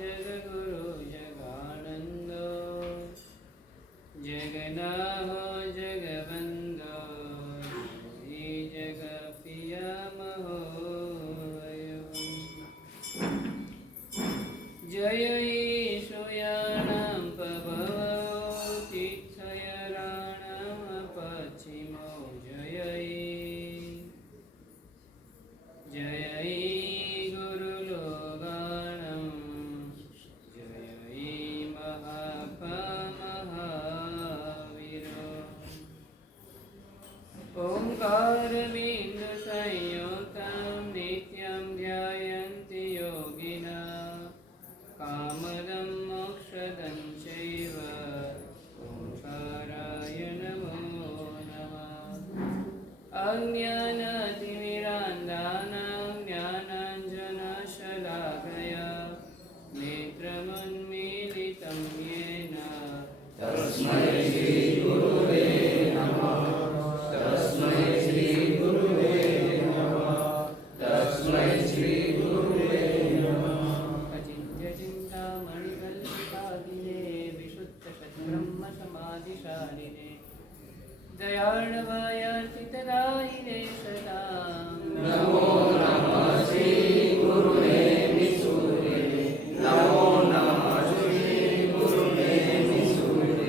जगगुरु जगानंदो जगन्नाथ जगबंदो जगप्रिय महोदय जय ईशुयाणां प्रभवो तीर्थयराणां पश्चिमो जय गुरुलोगाणं जय महावीरो ओंकारबिन्दुसंयुतं नित्यं ध्यायन्ति योगिनः कामदं मोक्षदं चैव ओंकाराय नमो नमः अज्ञानातिमिरान्धानां ज्ञानाञ्जनशलाकया नेत्रमुन्मीलितं येन तस्मै श्रीगुरुवे नमः तस्मै श्रीगुरुवे नमः तस्मै श्रीगुरुवे नमः अचिन्त्यचिन्तामणिकल्पितादिने विशुद्धशतब्रह्मसमाधिशालिने दयार्णवायाचितदायिने सदां नमो नमः श्रीगुरुवे निसूरे नमो नमः श्रीगुरुवे निसूरे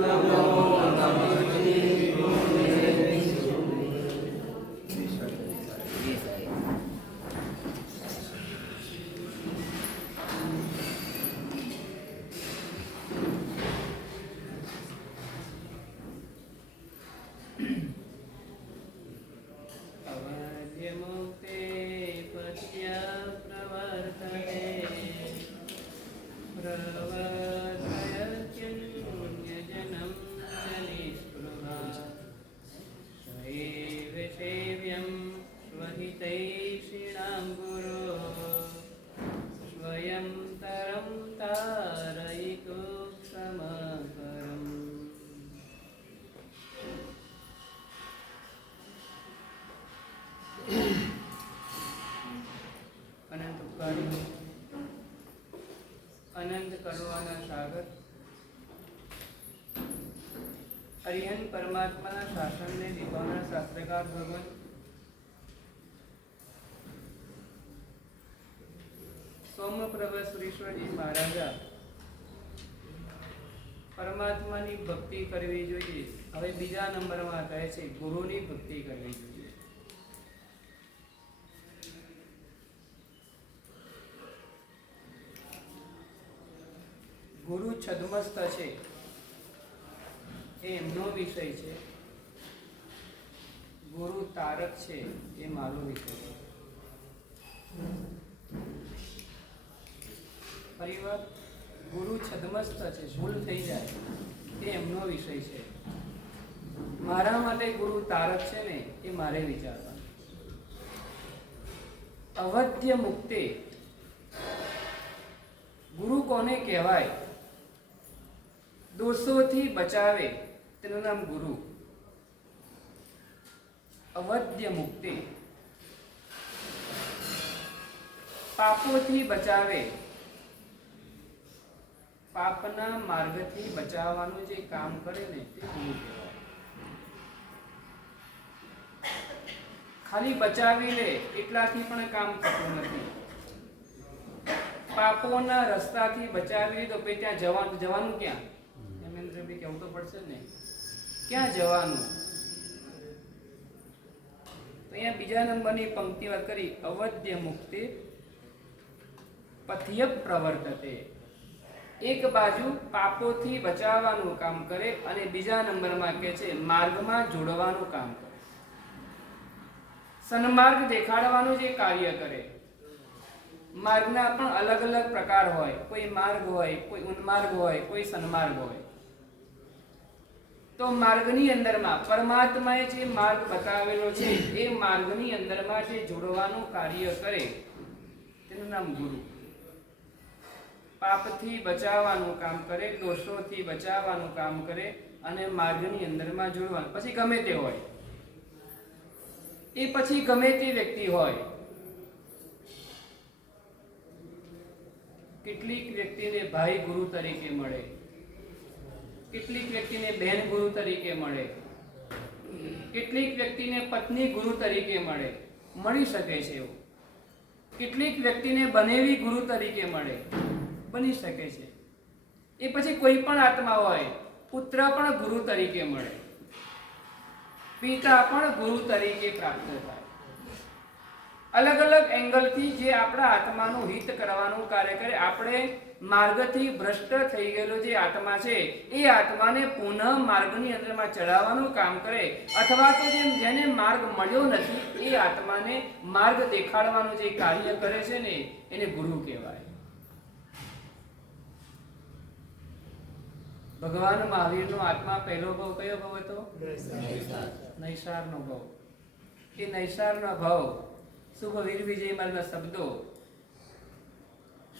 नमो नमः श्रीगुरुवे निसूरे अवध्यमुक्ते पत्या प्रवर्तते प्रवर्तयत्यन्यजनं जनिस्पृहा स्वैव सेव्यं स्वहितैषिणां गुरो स्वयं तरं तारयितुं समकरम् अनंत उपकारी अनंत करुणाना सागर अरिहंत परमात्माना शासनने दिवाना शास्त्रकार भगवान સોમપ્રભ શ્રીશ્વરજી મહારાજા પરમાત્માની ભક્તિ કરવી જોઈએ. હવે બીજા નંબરમાં કહે છે ગુરુની ભક્તિ કરવી જોઈએ. ગુરુ છદ્મસ્ત છે એ એમનો વિષય છે, ગુરુ તારક છે એ મારો વિષય છે. ફરીવાર ગુરુ છદ્મસ્ત છે, ભૂલ થઈ જાય તે એમનો વિષય છે. મારા માટે ગુરુ તારક છે ને એ મારે વિચારવાનું. અવધ્ય મુક્તે ગુરુ કોને કહેવાય? દોષોથી બચાવે તેનું નામ ગુરુ. અવધ્ય મુક્તિ પાપોથી બચાવે, પાપના માર્ગથી બચાવવાનું જે કામ કરે ને તે ગુરુ કહેવાય. ખાલી બચાવી લે એટલાથી પણ કામ થતું નથી. પાપોના રસ્તાથી બચાવી લીધો પછી ત્યાં જવાનું ક્યાં? હેમેન્દ્રભાઈ કહેવું તો પડશે ને, ક્યાં જવાનું? તો અહીંયા બીજા નંબરની પંક્તિ વાત કરી, અવધ્ય મુક્તિ પથ્ય પ્રવર્તતે. એક બાજુ પાપોથી બચાવવાનું કામ કરે અને બીજા નંબરમાં કહે છે માર્ગમાં જોડવાનું કામ કરે, સન્માર્ગ દેખાડવાનું જે કાર્ય કરે. માર્ગના પણ અલગ અલગ પ્રકાર હોય, કોઈ માર્ગ હોય, કોઈ ઉન્માર્ગ હોય, કોઈ સન્માર્ગ હોય. તો માર્ગની અંદરમાં પરમાત્માએ જે માર્ગ બતાવેલો છે એ માર્ગની અંદરમાં જે જોડવાનું કાર્ય કરે તેનું નામ ગુરુ. પાપથી બચાવવાનું કામ કરે, દોષોથી બચાવવાનું કામ કરે અને માર્ગની અંદરમાં જોડવાનું. પછી ગમે તે હોય, એ પછી ગમે તે વ્યક્તિ હોય, કેટલીક વ્યક્તિને ભાઈ ગુરુ તરીકે મળે, કેટલીક વ્યક્તિને બહેન ગુરુ તરીકે મળે, કેટલીક વ્યક્તિને પત્ની ગુરુ તરીકે મળે, મળી શકે છે એવું. કેટલીક વ્યક્તિને બનેવી ગુરુ તરીકે મળે, બની શકે છે. એ પછી કોઈ પણ આત્મા હોય, પુત્ર પણ ગુરુ તરીકે મળે, પિતા પણ ગુરુ તરીકે પ્રાપ્ત થાય. અલગ અલગ એંગલથી જે આપણા આત્માનું હિત કરવાનું કાર્ય કરે. આપણે માર્ગથી ભ્રષ્ટ થઈ ગયેલો જે આત્મા છે એ આત્માને પુનઃ માર્ગની અંદરમાં ચડાવવાનું કામ કરે, અથવા તો જેને માર્ગ મળ્યો નથી એ આત્માને માર્ગ દેખાડવાનું જે કાર્ય કરે છે ને એને ગુરુ કહેવાય. ભગવાન મહાવીરનો આત્મા પહેલો ભાવ કયો ભાવ હતો? નૈસારનો ભાવ. એ નૈસારનો ભાવ શુભ વીર વિજયમાલના શબ્દો,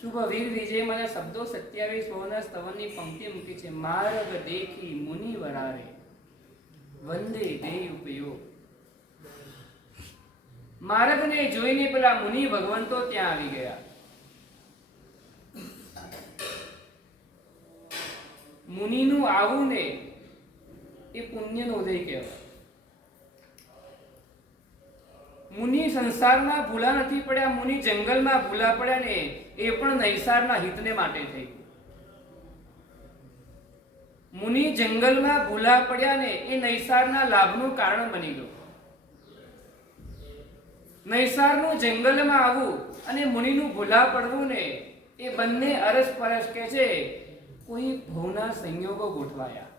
શુભ વીર વિજયમાલના શબ્દો 27 ભાવના સ્તવનની પંક્તિ મૂકી છે. માર્ગ દેખી મુનિ વરારે વંદે દેહ ઉપયોગ. માર્ગને જોઈને પેલા મુનિ ભગવંતો ત્યાં આવી ગયા. મુનિનું આવું ને એ પુણ્યનો ઉદય કહેવાય. મુનિ સંસારમાં ભૂલા નથી પડ્યા, મુનિ જંગલમાં ભૂલા પડ્યા ને એ પણ નૈસારના હિતને માટે થઈ. મુનિ જંગલમાં ભૂલા પડ્યા ને એ નૈસારના લાભનું કારણ બની ગયું. નૈસારનું જંગલમાં આવવું અને મુનિનું ભૂલા પડવું ને એ બંને અરસપરસ કે છે કોઈ ભવના સંયોગો ગોઠવાયા.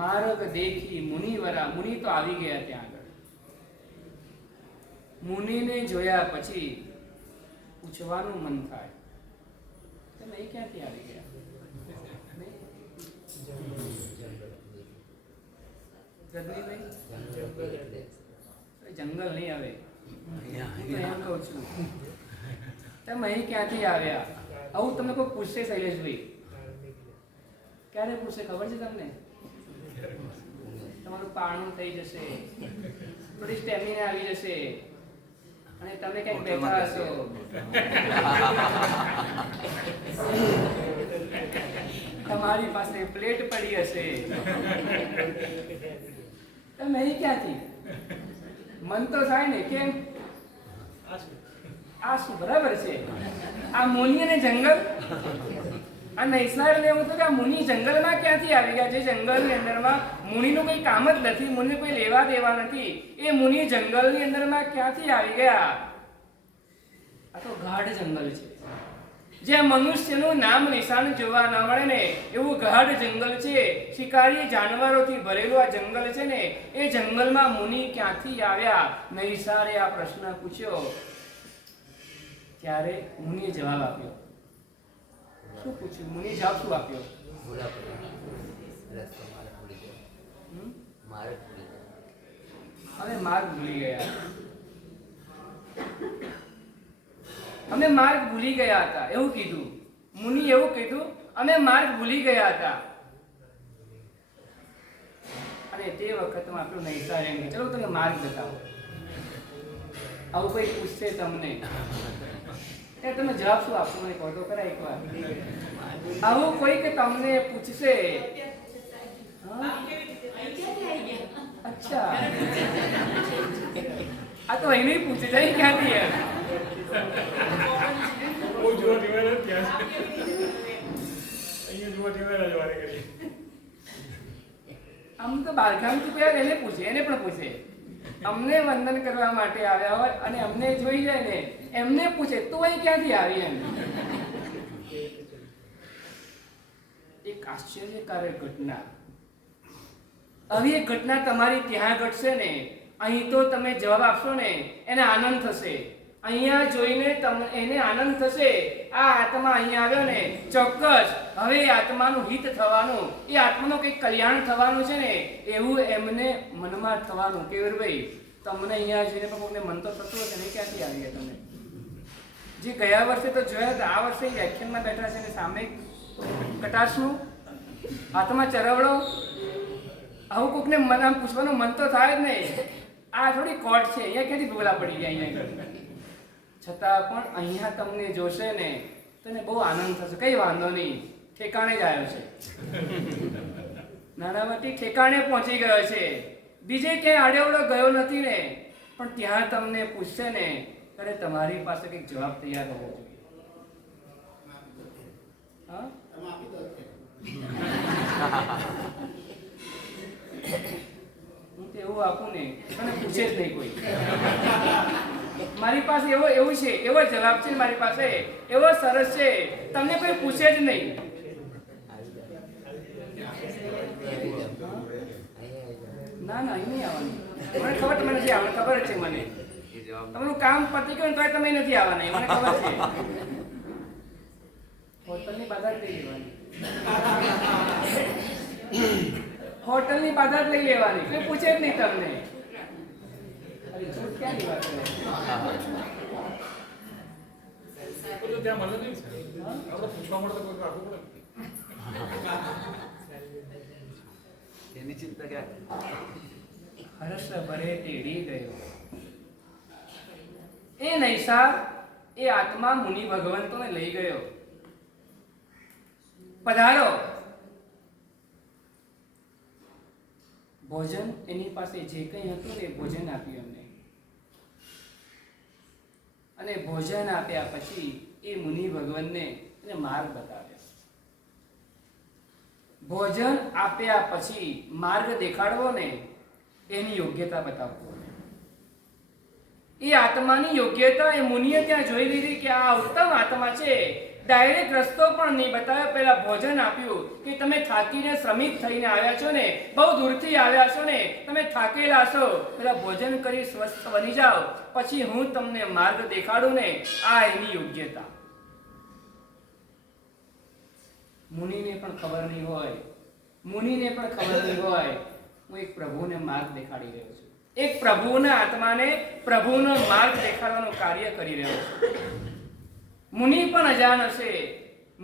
માર્ગ દેખી મુનિવરા, મુનિ તો આવી ગયા ત્યાં આગળ. મુનિને જોયા પછી પૂછવાનું મન થાય તમે એ ક્યાંથી આવી ગયા? જંગલ નહીં આવે, હું તો એમ કહું છું તમે અહીં ક્યાંથી આવ્યા? આવું તમને કોઈ પૂછશે શૈલેષભાઈ? ક્યારે પૂછશે ખબર છે તમને? તમારું પાણું થઈ જશે, થોડી સ્ટેમિના આવી જશે અને તમે ક્યાંક બેઠા હશો, તમારી પાસે પ્લેટ પડી હશે, તમે અહીં ક્યાંથી? મન તો થાય ને કેમ આ શું બરાબર છે? આ મુનિ અને જંગલ, આ નૈસારને એવું હતું કે આ મુનિ જંગલમાં ક્યાંથી આવી ગયા? જે જંગલની અંદરમાં મુનિનું કોઈ કામ જ નથી, મુનિ કોઈ લેવા દેવા નથી, એ મુનિ જંગલની અંદરમાં ક્યાંથી આવી ગયા? આ તો ગાઢ જંગલ છે. જ્યાં મનુષ્યનું નામ નિશાન જોવા ન મળે ને એવું ગાઢ જંગલ છે. શિકારી જાનવરોથી ભરેલું આ જંગલ છે ને એ જંગલમાં મુનિ ક્યાંથી આવ્યા? નૈસારે આ પ્રશ્ન પૂછ્યો. ત્યારે મુનિએ જવાબ આપ્યો. શું પૂછ્યું? મુનિ જવાબ શું આપ્યો? અમે માર્ગ ભૂલી ગયા. અમે માર્ગ ભૂલી ગયા હતા એવું કીધું. મુનિ એવું કીધું, અમે માર્ગ ભૂલી ગયા હતા. અને તે વખતમાં આપણું નૈસાર એમ કે ચલો તમે માર્ગ બતાવો. આવું કોઈ પૂછશે તમને, તમે જવાબ શું આપશો? મને કહો તો ખરા એકવાર. આવું કોઈ કે તમને પૂછશે, અચ્છા આ તો અહીં નહીં પૂછે જાય ક્યાંથી યાર? આમ તો બારગામથી કોઈ એને પૂછે, એને પણ પૂછે. અમને વંદન કરવા માટે આવ્યા હોય અને અમને જોઈ જાય ને એમને પૂછે તો અહીં ક્યાંથી આવી? એમ એક આશ્ચર્યકારક ઘટના. આવી એક ઘટના તમારી ત્યાં ઘટશે ને, અહીં તો તમે જવાબ આપશો ને એને આનંદ થશે. અહીંયા જોઈને તમને એને આનંદ થશે. આ આત્મા અહીંયા આવ્યો ને ચોક્કસ હવે એ આત્માનું હિત થવાનું, એ આત્માનું કંઈક કલ્યાણ થવાનું છે ને એવું એમને મનમાં થવાનું. કેવરભાઈ તમને અહીંયા જોઈને પણ કોઈને મન તો થતું હશે ને, ક્યાંથી આવી ગયા તમે? જે ગયા વર્ષે તો જોયા હતા, આ વર્ષે વ્યાખ્યાનમાં બેઠા છે ને સામે કટાશનું હાથમાં ચરવડો, આવું કોકને મન આમ પૂછવાનું મન તો થાય જ નહીં. આ થોડી કોટ છે, અહીંયા ક્યાંથી ભૂલા પડી ગયા? અહીંયા છતાં પણ અહીંયા તમને જોશે ને તને બહુ આનંદ થશે. કઈ વાંધો નહીં, ઠેકાણે જ આવ્યો છે. નાનાવટી ઠેકાણે પહોંચી ગયો છે. બીજે ક્યાંય આડેવડો ગયો નથી ને. પણ ત્યાં તમને પૂછશે ને ત્યારે તમારી પાસે કંઈક જવાબ તૈયાર હોવો જોઈએ. હા, હું તો એવું આપું ને તને પૂછે જ નહીં કોઈ. મારી પાસે એવું છે, એવો જવાબ છે મારી પાસે, એવો સરસ છે, તમને કોઈ પૂછે જ નહીં. ના ના, અહીં નહીં આવવાનું. મને ખબર તમે નથી આવવાનું, ખબર જ છે મને. તમારું કામ પતી ગયું તો તમે નથી આવવાના, મને ખબર છે. હોટલની બાધા જ લઈ લેવાની. હોટલની બાધા જ લઈ લેવાની, કોઈ પૂછે જ નહીં તમને. અરે જૂઠ ક્યાંની વાત કરે? ત્યાં મળે નહીં, આપણે પૂછવા મળે તો કોઈ રાખવું પડે. એની ચિંતા ક્યાં? હર્ષ ભરે તેડી ગયો એ નૈસા, એ આત્મા મુનિ ભગવંતોને લઈ ગયો. પધારો. ભોજન એની પાસે જે કંઈ હતું એ ભોજન આપ્યું એમને. અને ભોજન આપ્યા પછી એ મુનિ ભગવાનને એને માર્ગ બતાવ્યો. ભોજન આપ્યા પછી માર્ગ દેખાડવો ને એની યોગ્યતા બતાવવો. એ આત્માની યોગ્યતા એ મુનિએ ત્યાં જોઈ લીધી કે આ ઉત્તમ આત્મા છે. ડાયરેક્ટ રસ્તો પણ નહીં બતાવ્યો, પહેલા ભોજન આપ્યું કે તમે થાકીને શ્રમિક થઈને આવ્યા છો ને, બહુ દૂરથી આવ્યા છો ને, તમે થાકેલા છો, પહેલા ભોજન કરી સ્વસ્થ બની જાઓ, પછી હું તમને માર્ગ દેખાડું ને. આ એની યોગ્યતા. મુનિને પણ ખબર નહીં હોય, મુનિને પણ ખબર નહીં હોય હું એક પ્રભુને માર્ગ દેખાડી રહ્યો છું. એક પ્રભુના આત્માને પ્રભુનો માર્ગ દેખાડવાનું કાર્ય કરી રહ્યો છું. મુનિ પણ અજાણ હશે.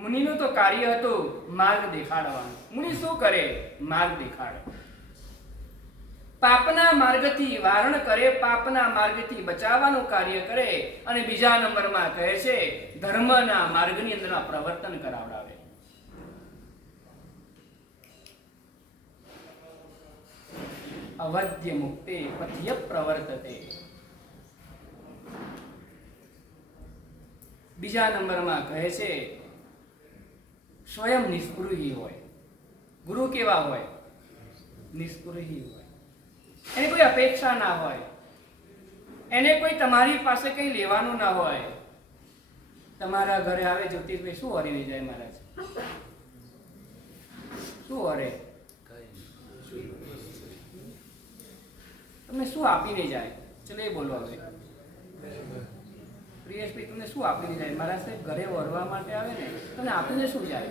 મુનિનું તો કાર્ય હતું માર્ગ દેખાડવાનું. મુનિ શું કરે? માર્ગ દેખાડે. પાપના માર્ગથી વારણ કરે, પાપના માર્ગથી બચાવવાનું કાર્ય કરે. અને બીજા નંબરમાં કહે છે ધર્મના માર્ગની અંદરમાં પ્રવર્તન કરાવડાવે. અવધ્ય મુક્તે પથ્ય પ્રવર્તતે. બીજા નંબરમાં કહે છે સ્વયં નિષ્પૃહી હોય. ગુરુ કેવા હોય? નિષ્પૃહી હોય. એને કોઈ અપેક્ષા ના હોય, એને કોઈ તમારી પાસે કંઈ લેવાનું ના હોય. તમારા ઘરે આવે જ્યોતિષભાઈ, શું હરીને જાય મહારાજ? શું હરે? તમને શું આપીને જાય? ચલો એ બોલો હવે. પ્રિયેશભાઈ, તમને શું આપીને જાય? મારા સાહેબ ઘરે વરવા માટે આવે ને, તમને આપીને શું જાય?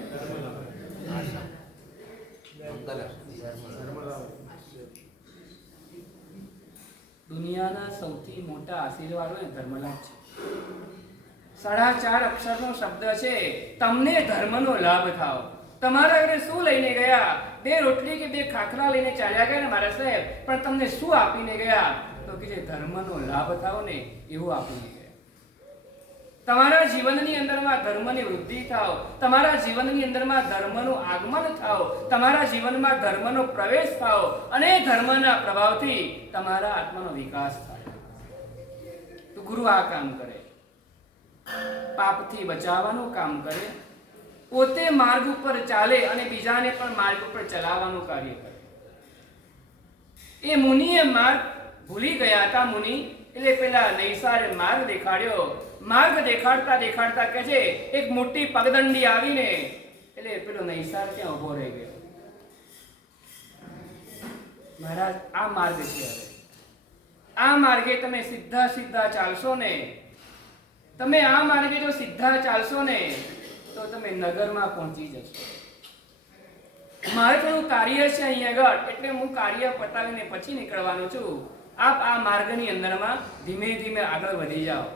દુનિયાના સૌથી મોટા આશીર્વાદો એ ધર્મલાભ છે. 4.5 અક્ષરનો શબ્દ છે, તમને ધર્મનો લાભ થાવ. તમારા ઘરે શું લઈને ગયા? 2 રોટલી કે 2 ખાખરા લઈને ચાલ્યા ગયા ને મારા સાહેબ, પણ તમને શું આપીને ગયા? તો કે જે ધર્મનો લાભ થાવ ને એવું આપીને ગયા. તમારા જીવનની અંદરમાં ધર્મની વૃદ્ધિ થાવ, તમારા જીવનની અંદરમાં ધર્મનું આગમન થાવ, તમારા જીવનમાં ધર્મનો પ્રવેશ થાવ, અને ધર્મના પ્રભાવથી તમારા આત્માનો વિકાસ થાય. તો ગુરુ આ કામ કરે. પાપથી બચાવવાનું કામ કરે, પોતે માર્ગ ઉપર ચાલે અને બીજાને પણ માર્ગ ઉપર ચલાવવાનું કાર્ય કરે. એ મુનિએ માર્ગ ભૂલી ગયા હતા. મુનિ એટલે પેલા નૈસારે માર્ગ દેખાડ્યો. માર્ગ દેખાડતા દેખાડતા કહે છે એક મોટી પગદંડી આવીને એટલે પેલો નૈસાર ત્યાં ઉભો રહી ગયો. મહારાજ, આ માર્ગ છે. હવે આ માર્ગે તમે સીધા સીધા ચાલશો ને, તમે આ માર્ગે જો સીધા ચાલશો ને તો તમે નગરમાં પહોંચી જશો. મારે થોડું કાર્ય છે અહીંયા આગળ, એટલે હું કાર્ય પતાવીને પછી નીકળવાનો છું. આપ આ માર્ગની અંદરમાં ધીમે ધીમે આગળ વધી જાઓ.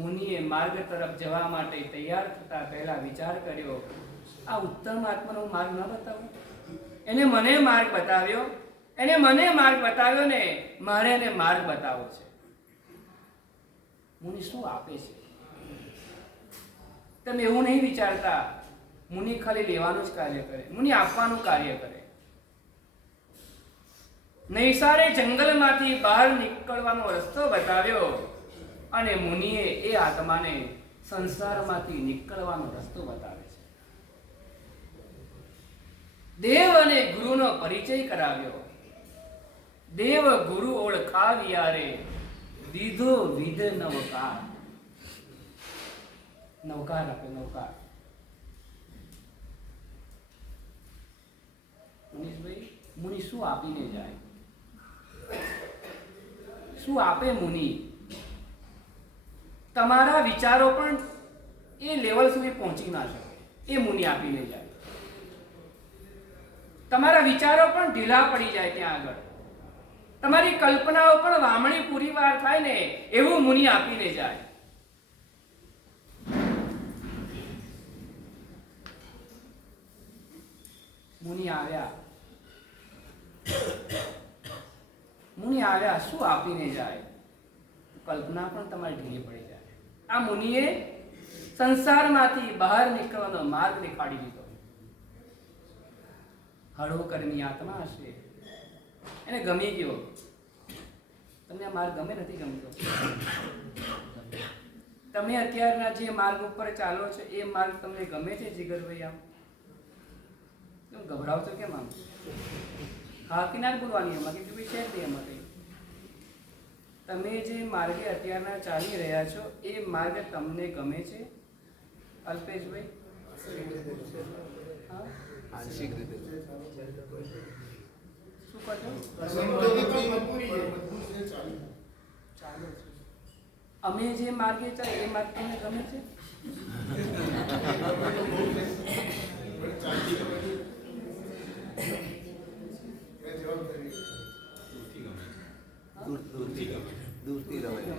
મુનિએ માર્ગ તરફ જવા માટે તૈયાર થતા પહેલા વિચાર કર્યો, આ ઉત્તમ આત્માનો માર્ગ ન બતાવો. એને મને માર્ગ બતાવ્યો, એને મને માર્ગ બતાવ્યો ને મારે એને માર્ગ બતાવવો છે. મુનિ શું આપે છે? તમે એવું નહીં વિચારતા મુનિ ખાલી લેવાનું જ કાર્ય કરે, મુનિ આપવાનું કાર્ય કરે. નૈસારે જંગલમાંથી બહાર નીકળવાનો રસ્તો બતાવ્યો અને મુનિએ એ આત્માને સંસારમાંથી નીકળવાનો રસ્તો બતાવે છે. દેવ અને ગુરુનો પરિચય કરાવ્યો. દેવ ગુરુ ઓળખાવ્યા રે, દીધો વિધ નવકાર. નવકાર આપે, નવકાર. મનીષભાઈ, મુનિ શું આપીને જાય? શું આપે મુનિ? તમારા વિચારો પણ એ લેવલ સુધી પહોંચી ના શકે, એ મુનિ આપીને જાય. તમારા વિચારો પણ ઢીલા પડી જાય ત્યાં આગળ. તમારી કલ્પનાઓ પણ વામણી પૂરી વાર થાય ને એવું મુનિ આપીને જાય. મુનિ આવ્યા, મુનિ આવ્યા, શું આપીને જાય? કલ્પના પણ તમારી ઢીલી પડી જાય. આ મુનિએ સંસારમાંથી બહાર નીકળવાનો માર્ગ દેખાડી દીધો. હળવો કર્મી આત્મા હશે, એને ગમી ગયો. તમને આ માર્ગ ગમે નથી ગમતો? તમે અત્યારના જે માર્ગ ઉપર ચાલો છો એ માર્ગ તમને ગમે છે જીગરભાઈ? આમ કેમ ગભરાવ છો? કેમ આમ હા કે ના બોલવાની? એમાં કે ભાઈ છે જ નહીં એમાં કંઈ. તમે જે માર્ગે અત્યારના ચાલી રહ્યા છો એ માર્ગ તમને ગમે છે અલ્પેશભાઈ? હા, આંશિક રીતે શું કરશો? ચાલો છે. અમે જે માર્ગે ચાલે એ માર્ગ તમને ગમે છે? દૂરથી રવાય.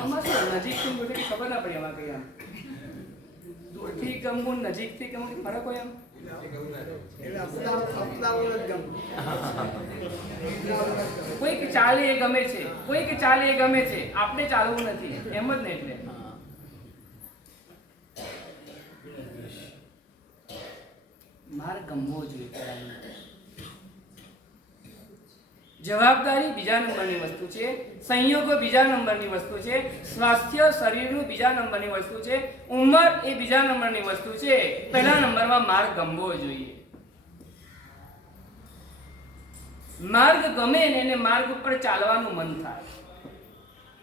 આમાં શું નજીકથી દૂરથી ખબર ના પડી? આમાં કઈ આમ દૂરથી ગમવું નજીકથી ગમવું ફરક હોય? આમ કોઈક ચાલે એ ગમે છે, કોઈક ચાલે એ ગમે છે, આપણે ચાલવું નથી એમ જ ને. એટલે મારે ગમવો જોઈએ. જવાબદારી બીજા નંબરની વસ્તુ છે, સંયોગો બીજા નંબરની વસ્તુ છે, સ્વાસ્થ્ય શરીરનું બીજા નંબરની વસ્તુ છે, ઉંમર એ બીજા નંબરની વસ્તુ છે. પહેલા નંબરમાં માર્ગ ગમવો જોઈએ. માર્ગ ગમે ને એને માર્ગ ઉપર ચાલવાનું મન થાય.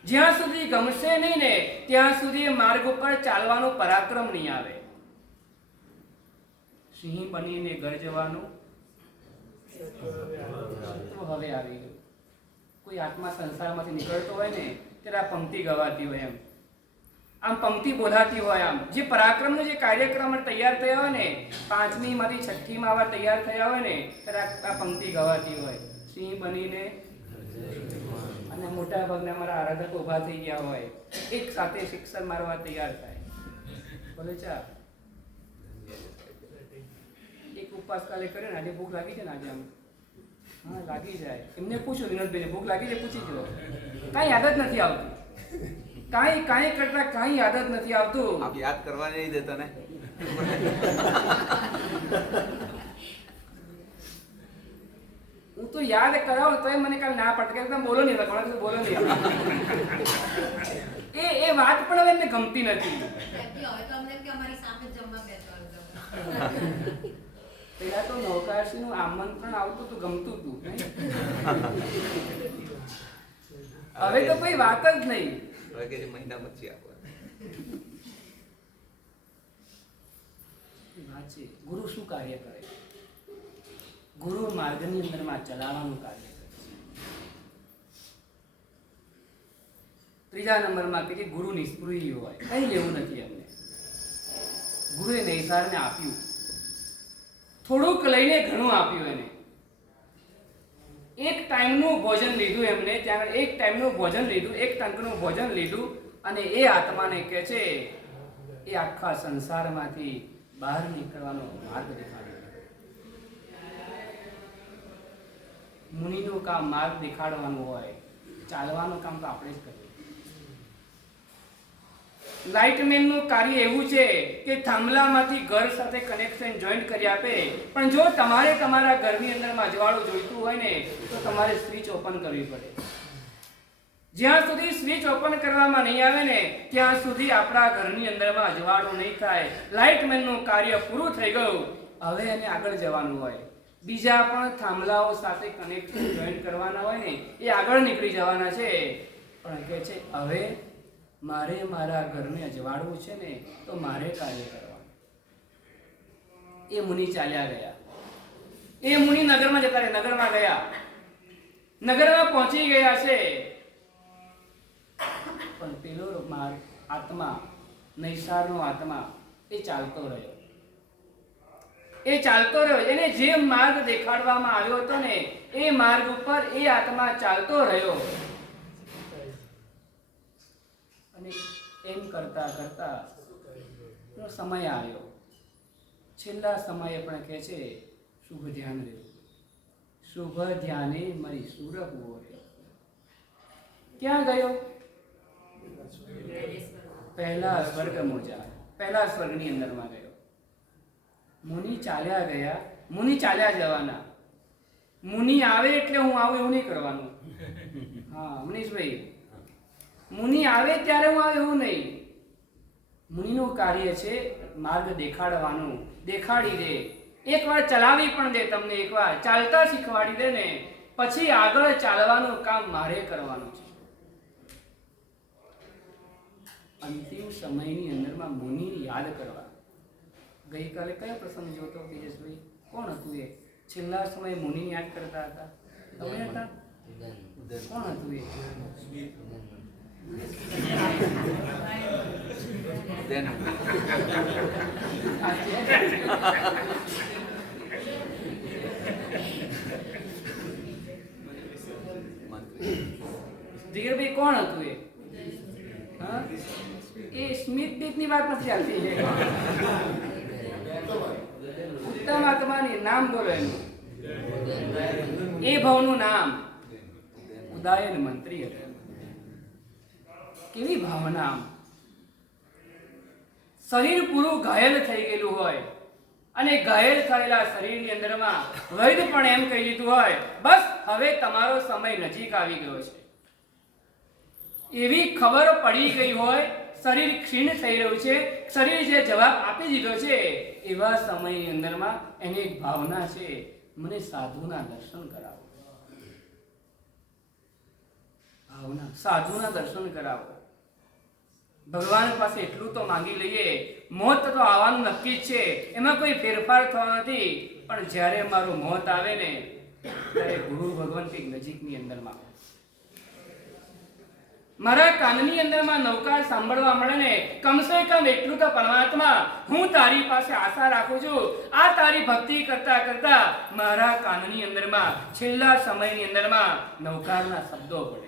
જ્યાં સુધી ગમશે નહીં ને ત્યાં સુધી માર્ગ ઉપર ચાલવાનો પરાક્રમ નહીં આવે. સિંહ બનીને ઘર જવાનું તો હવે આવી ગયું. કોઈ આત્મા સંસારમાંથી નીકળતો હોય ને ત્યારે આ પંક્તિ ગવાતી હોય, એમ આમ પંક્તિ બોલાતી હોય. આમ જે પરાક્રમનો જે કાર્યક્રમ તૈયાર થયા હોય ને, 5મી માંથી 6ઠી માં આવા તૈયાર થયા હોય ને ત્યારે આ પંક્તિ ગવાતી હોય. સિંહ બનીને અને મોટા ભાગના અમારા આરાધક ઉભા થઈ ગયા હોય, એક સાથે શિક્ષણ મારવા તૈયાર થાય. બોલે ચા એક ઉપવાસ કાલે કર્યો ને, આજે ભૂખ લાગી છે ને? આજે આમ હા લાગી જાય. એમને પૂછ્યું વિનોદભાઈને, ભૂખ લાગી છે? પૂછી જો. કાંઈ યાદ જ નથી આવતું. કાંઈ કરતા કાંઈ યાદ જ નથી આવતું. આપ યાદ કરવા નહીં દેતા ને. હું તો યાદ કરાવું તો મને કાલ ના પડે કે તમે બોલો નહીં, ભગવાન બોલો નહીં. એ વાત પણ હવે એમને ગમતી નથી. પેલા તો નૌકારસિંહ નું આમંત્રણ આવતું હતું, ગમતું હતું. હવે તો કોઈ વાત જ નહીં. હવે કે મહિના પછી આપો. વાત છે ગુરુ શું કાર્ય કરે? ગુરુ માર્ગની અંદરમાં ચલાવવાનું કાર્ય કરે છે. ત્રીજા નંબરમાં કે ગુરુ નિષ્પૃહી હોય, કઈ લેવું નથી એમને. ગુરુએ નૈસારને આપ્યું, થોડુંક લઈને ઘણું આપ્યું. એને એક ટાઈમનું ભોજન લીધું, એમને ત્યાં એક ટાઈમનું ભોજન લીધું, એક ટંકનું ભોજન લીધું અને એ આત્માને કહે છે એ આખા સંસારમાંથી બહાર નીકળવાનો માર્ગ દેખાડ્યો. મુનિનું કામ માર્ગ દેખાડવાનું હોય, ચાલવાનું કામ તો આપણે જ કરીએ. લાઇટમેનનું કાર્ય એવું છે કે થાંભલામાંથી ઘર સાથે કનેક્શન જોઈન્ટ કરી આપે, પણ જો તમારે તમારા ઘરની અંદરમાં અજવાળું જોઈતું હોય ને તો તમારે સ્વિચ ઓપન કરવી પડે. જ્યાં સુધી સ્વિચ ઓપન કરવામાં નહીં આવે ને ત્યાં સુધી આપણા ઘરની અંદરમાં અજવાળું નહીં થાય. લાઇટમેનનું કાર્ય પૂરું થઈ ગયું, હવે એને આગળ જવાનું હોય. બીજા પણ થાંભલાઓ સાથે કનેક્શન જોઈન્ટ કરવાના હોય ને એ આગળ નીકળી જવાના છે, પણ કહે છે હવે મારે મારા ઘરને અજવાળવું છે ને તો મારે કાર્ય કરવાનું. એ મુનિ ચાલ્યા ગયા. એ મુનિ નગરમાં જતા રહ્યા. નગરમાં ગયા, નગરમાં પહોંચી ગયા છે, પણ પેલો આત્મા, નૈસારનો આત્મા એ ચાલતો રહ્યો. એને જે માર્ગ દેખાડવામાં આવ્યો હતો ને એ માર્ગ ઉપર એ આત્મા ચાલતો રહ્યો. અને એમ કરતા કરતા સમય આવ્યો. છેલ્લા સમયે પણ કહે છે શુભ ધ્યાન રહ્યું, શુભ ધ્યાને મારી સુરભ રહ્યો. ક્યાં ગયો? પહેલા સ્વર્ગમાં જાય, પહેલા સ્વર્ગની અંદરમાં ગયો. મુનિ ચાલ્યા ગયા, મુનિ ચાલ્યા જવાના. મુનિ આવે એટલે હું આવું એવું નહીં કરવાનું. હા મનીષભાઈ, મુનિ આવે ત્યારે હું આવે એવું નહીં. મુનિનું કાર્ય છે માર્ગ દેખાડવાનું. દેખાડી દે, એકવાર ચલાવી પણ દે, તમને એકવાર ચાલતા શીખવાડી દે ને પછી આગળ ચાલવાનું કામ મારે કરવાનું છે. અંતિમ સમયની અંદરમાં મુનિને યાદ કરવા. ગઈકાલે કયો પ્રસંગ જોતો તેજસભાઈ? કોણ હતું એ? છેલ્લા સમયે મુનિને યાદ કરતા હતા. તમે હતા? કોણ હતું એ? જીગરભાઈ કોણ હતું એ? હા, એ સ્મિત દીપની વાત નથી આવતી. ઉત્તમ આત્માની નામ બોલો એનું. એ ભાવનું નામ ઉદાયન મંત્રી હતું. કેવી ભાવના! શરીર પૂરું ઘાયલ થઈ ગયેલું હોય અને ઘાયલ થયેલા શરીરની અંદરમાં વૈદ પણ એમ કહી દીધું હોય બસ હવે તમારો સમય નજીક આવી ગયો છે. એવી ખબર પડી ગઈ હોય, શરીર ક્ષીણ થઈ રહ્યું છે, શરીર જે જવાબ આપી દીધો છે, એવા સમયની અંદરમાં એની એક ભાવના છે, મને સાધુના દર્શન કરાવો. ભાવના, સાધુના દર્શન કરાવો. ભગવાન પાસે એટલું તો માંગી લઈએ, મોત તો આવવાનું નક્કી જ છે, એમાં કોઈ ફેરફાર થવાનો નથી, પણ જ્યારે મારું મોત આવે ને ત્યારે ગુરુ ભગવાન કંઈક નજીકની અંદરમાં, મારા કાનની અંદરમાં નૌકાર સાંભળવા મળે ને કમસે કમ એટલું તો પરમાત્મા હું તારી પાસે આશા રાખું છું. આ તારી ભક્તિ કરતા કરતા મારા કાનની અંદરમાં છેલ્લા સમયની અંદરમાં નૌકારના શબ્દો પડે.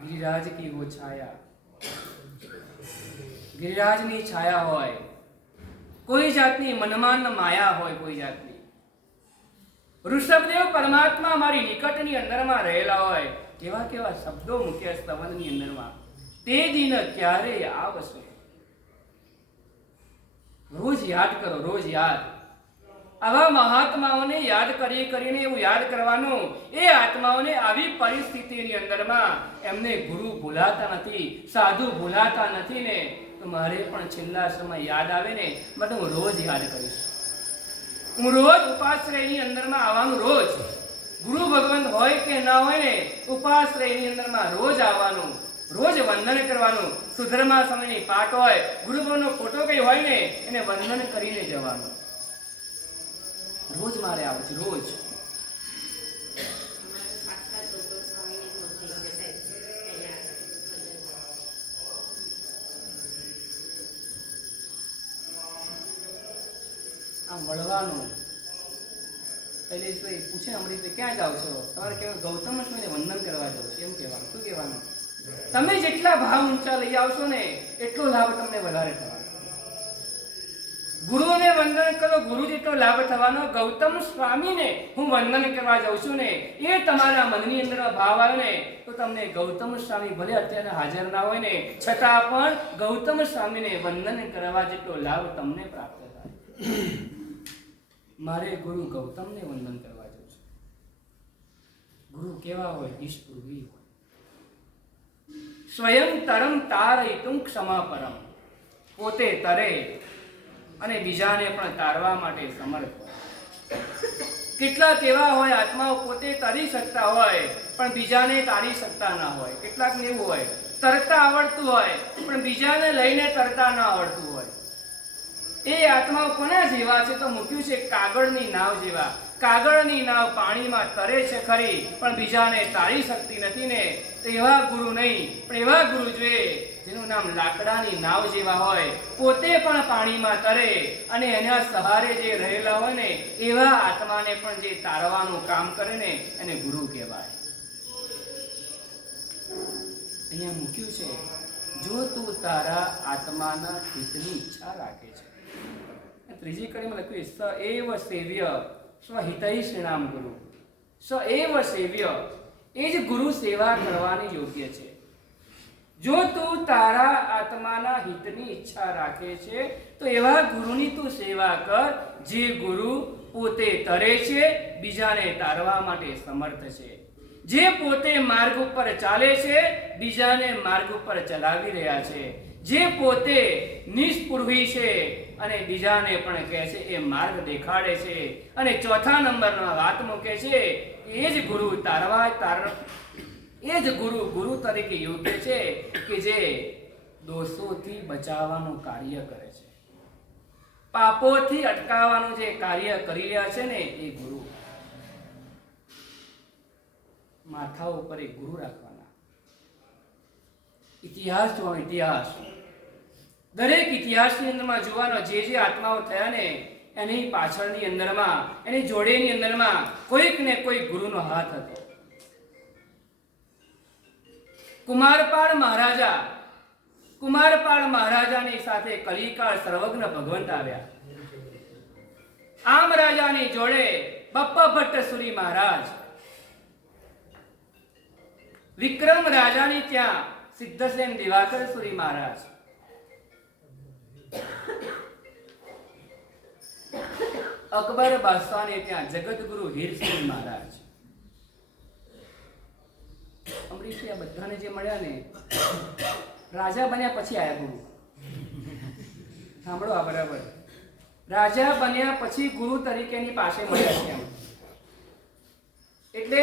गिरिराज की वो छाया, गिरिराजनी छाया હોય, કોઈ જાતની મનમાન માયા હોય, કોઈ જાતની. ઋષભદેવ પરમાત્મા મારી નિકટની અંદરમાં રહેલા હોય, કેવા કેવા શબ્દો મૂક્યા સ્તવનની અંદરમાં. તે દિન ક્યારે આવશે? રોજ યાદ કરો, રોજ યાદ. આવા મહાત્માઓને યાદ કરીને એવું યાદ કરવાનું. એ આત્માઓને આવી પરિસ્થિતિની અંદરમાં એમને ગુરુ ભૂલાતા નથી, સાધુ ભૂલાતા નથી ને તો મારે પણ છેલ્લા સમય યાદ આવે ને માટે હું રોજ યાદ કરીશ. હું રોજ ઉપાશ્રયની અંદરમાં આવવાનું. રોજ ગુરુ ભગવાન હોય કે ના હોય ને ઉપાશ્રયની અંદરમાં રોજ આવવાનું, રોજ વંદન કરવાનું. સુધર્મા સમયની પાઠ હોય, ગુરુ ભગવાનનો ફોટો કઈ હોય ને એને વંદન કરીને જવાનું. રોજ મારે આવું છે, રોજ. આમ વળવાનું. શૈલેષભાઈ પૂછે અમૃતભાઈ ક્યાં જાવ છો? તમારે કહેવાય ગૌતમ સ્વામીને વંદન કરવા જાવ છું, એમ કહેવાનું. શું કહેવાનું? તમે જેટલા ભાવ ઊંચા લઈ આવશો ને એટલો લાભ તમને વધારે થવાનો. ગુરુને વંદન કરો, ગુરુ જેટલો લાભ થવાનો. ગૌતમ સ્વામીને હું વંદન કરવા જાઉં છું ને, એ તમારા મનની અંદર ભાવ આવે ને, તો તમને ગૌતમ સ્વામી ભલે અત્યારે હાજર ના હોય ને, છતાં પણ ગૌતમ સ્વામીને વંદન કરવા જેટલો લાભ તમને પ્રાપ્ત થાય. મારે ગુરુ ગૌતમને વંદન કરવા જાઉં છું. ગુરુ કેવા હોય? નિષ્પૃહી હોય. સ્વયં તરમ તારયિતુમ ક્ષમા પરમ. પોતે તરે અને બીજાને પણ તારવા માટે સમર્થ હોય. કેટલાક એવા હોય આત્માઓ પોતે તરી શકતા હોય પણ બીજાને તારી શકતા ના હોય. કેટલાક ને એવું હોય તરતા આવડતું હોય પણ બીજાને લઈને તરતા ના આવડતું હોય. એ આત્માઓ કોના જેવા છે? તો મૂક્યું છે કાગળની નાવ જેવા. કાગળની નાવ પાણીમાં તરે છે ખરી પણ બીજાને તારી શકતી નથી ને. તો એવા ગુરુ નહીં, પણ એવા ગુરુ જોઈએ જેનું નામ લાકડાની નાવ જેવા હોય, પોતે પણ પાણીમાં તરે અને એના સહારે જે રહેલા હોય ને, એવા આત્માને પણ જે તારવાનું કામ કરે ને, એને ગુરુ કહેવાય. અહીંયા મૂક્યું છે, જો તું તારા આત્માના હિતની ઈચ્છા રાખે છે. ત્રીજી કડીમાં લખ્યું, સ એવ સેવ્ય સ્વહિતૈષિણામ ગુરુ. સ એવ સેવ્ય, એ જ ગુરુ સેવા કરવાની યોગ્ય છે. જો તું તારા આત્માના હિતની ઈચ્છા રાખે છે તો એવા ગુરુની તું સેવા કર, જે ગુરુ પોતે તરે છે, બીજાને તારવા માટે સમર્થ છે. જે પોતે માર્ગ ઉપર ચાલે છે, બીજાને માર્ગ ઉપર ચલાવી રહ્યા છે. જે પોતે નિષ્પૃહી છે અને બીજાને પણ કહે છે, એ માર્ગ દેખાડે છે. અને ચોથા નંબરમાં વાત મૂકે છે, એ જ ગુરુ એ જ ગુરુ તરીકે યોગ્ય છે કે જે દોષોથી બચાવવાનું કાર્ય કરે છે, પાપોથી અટકાવવાનું જે કાર્ય કરી રહ્યા છે ને, એ ગુરુ. માથા ઉપર એક ગુરુ રાખવાના. ઇતિહાસ જોવાનો, ઇતિહાસ દરેક ઇતિહાસની અંદરમાં જોવાનો, જે જે આત્માઓ થયા ને એની પાછળની અંદરમાં, એની જોડેની અંદરમાં કોઈક ને કોઈ ગુરુનો હાથ હતો. કુમારપાળ મહારાજાની સાથે કલિકાળ સર્વજ્ઞ ભગવંત આવ્યા. આમ રાજાની જોડે બપ્પા ભટ્ટ સુરી મહારાજ, વિક્રમ રાજાની ત્યાં સિદ્ધસેન દિવાકર સુરી મહારાજ, અકબર બાદશાહને ત્યાં જગતગુરુ હીરસિંહ મહારાજ. અમરીશ આ બધાને જે મળ્યા ને, રાજા બન્યા પછી આયા ગુરુ. સાંભળો આ બરાબર. રાજા બન્યા પછી ગુરુ તરીકેની પાસે મળ્યા છે. એટલે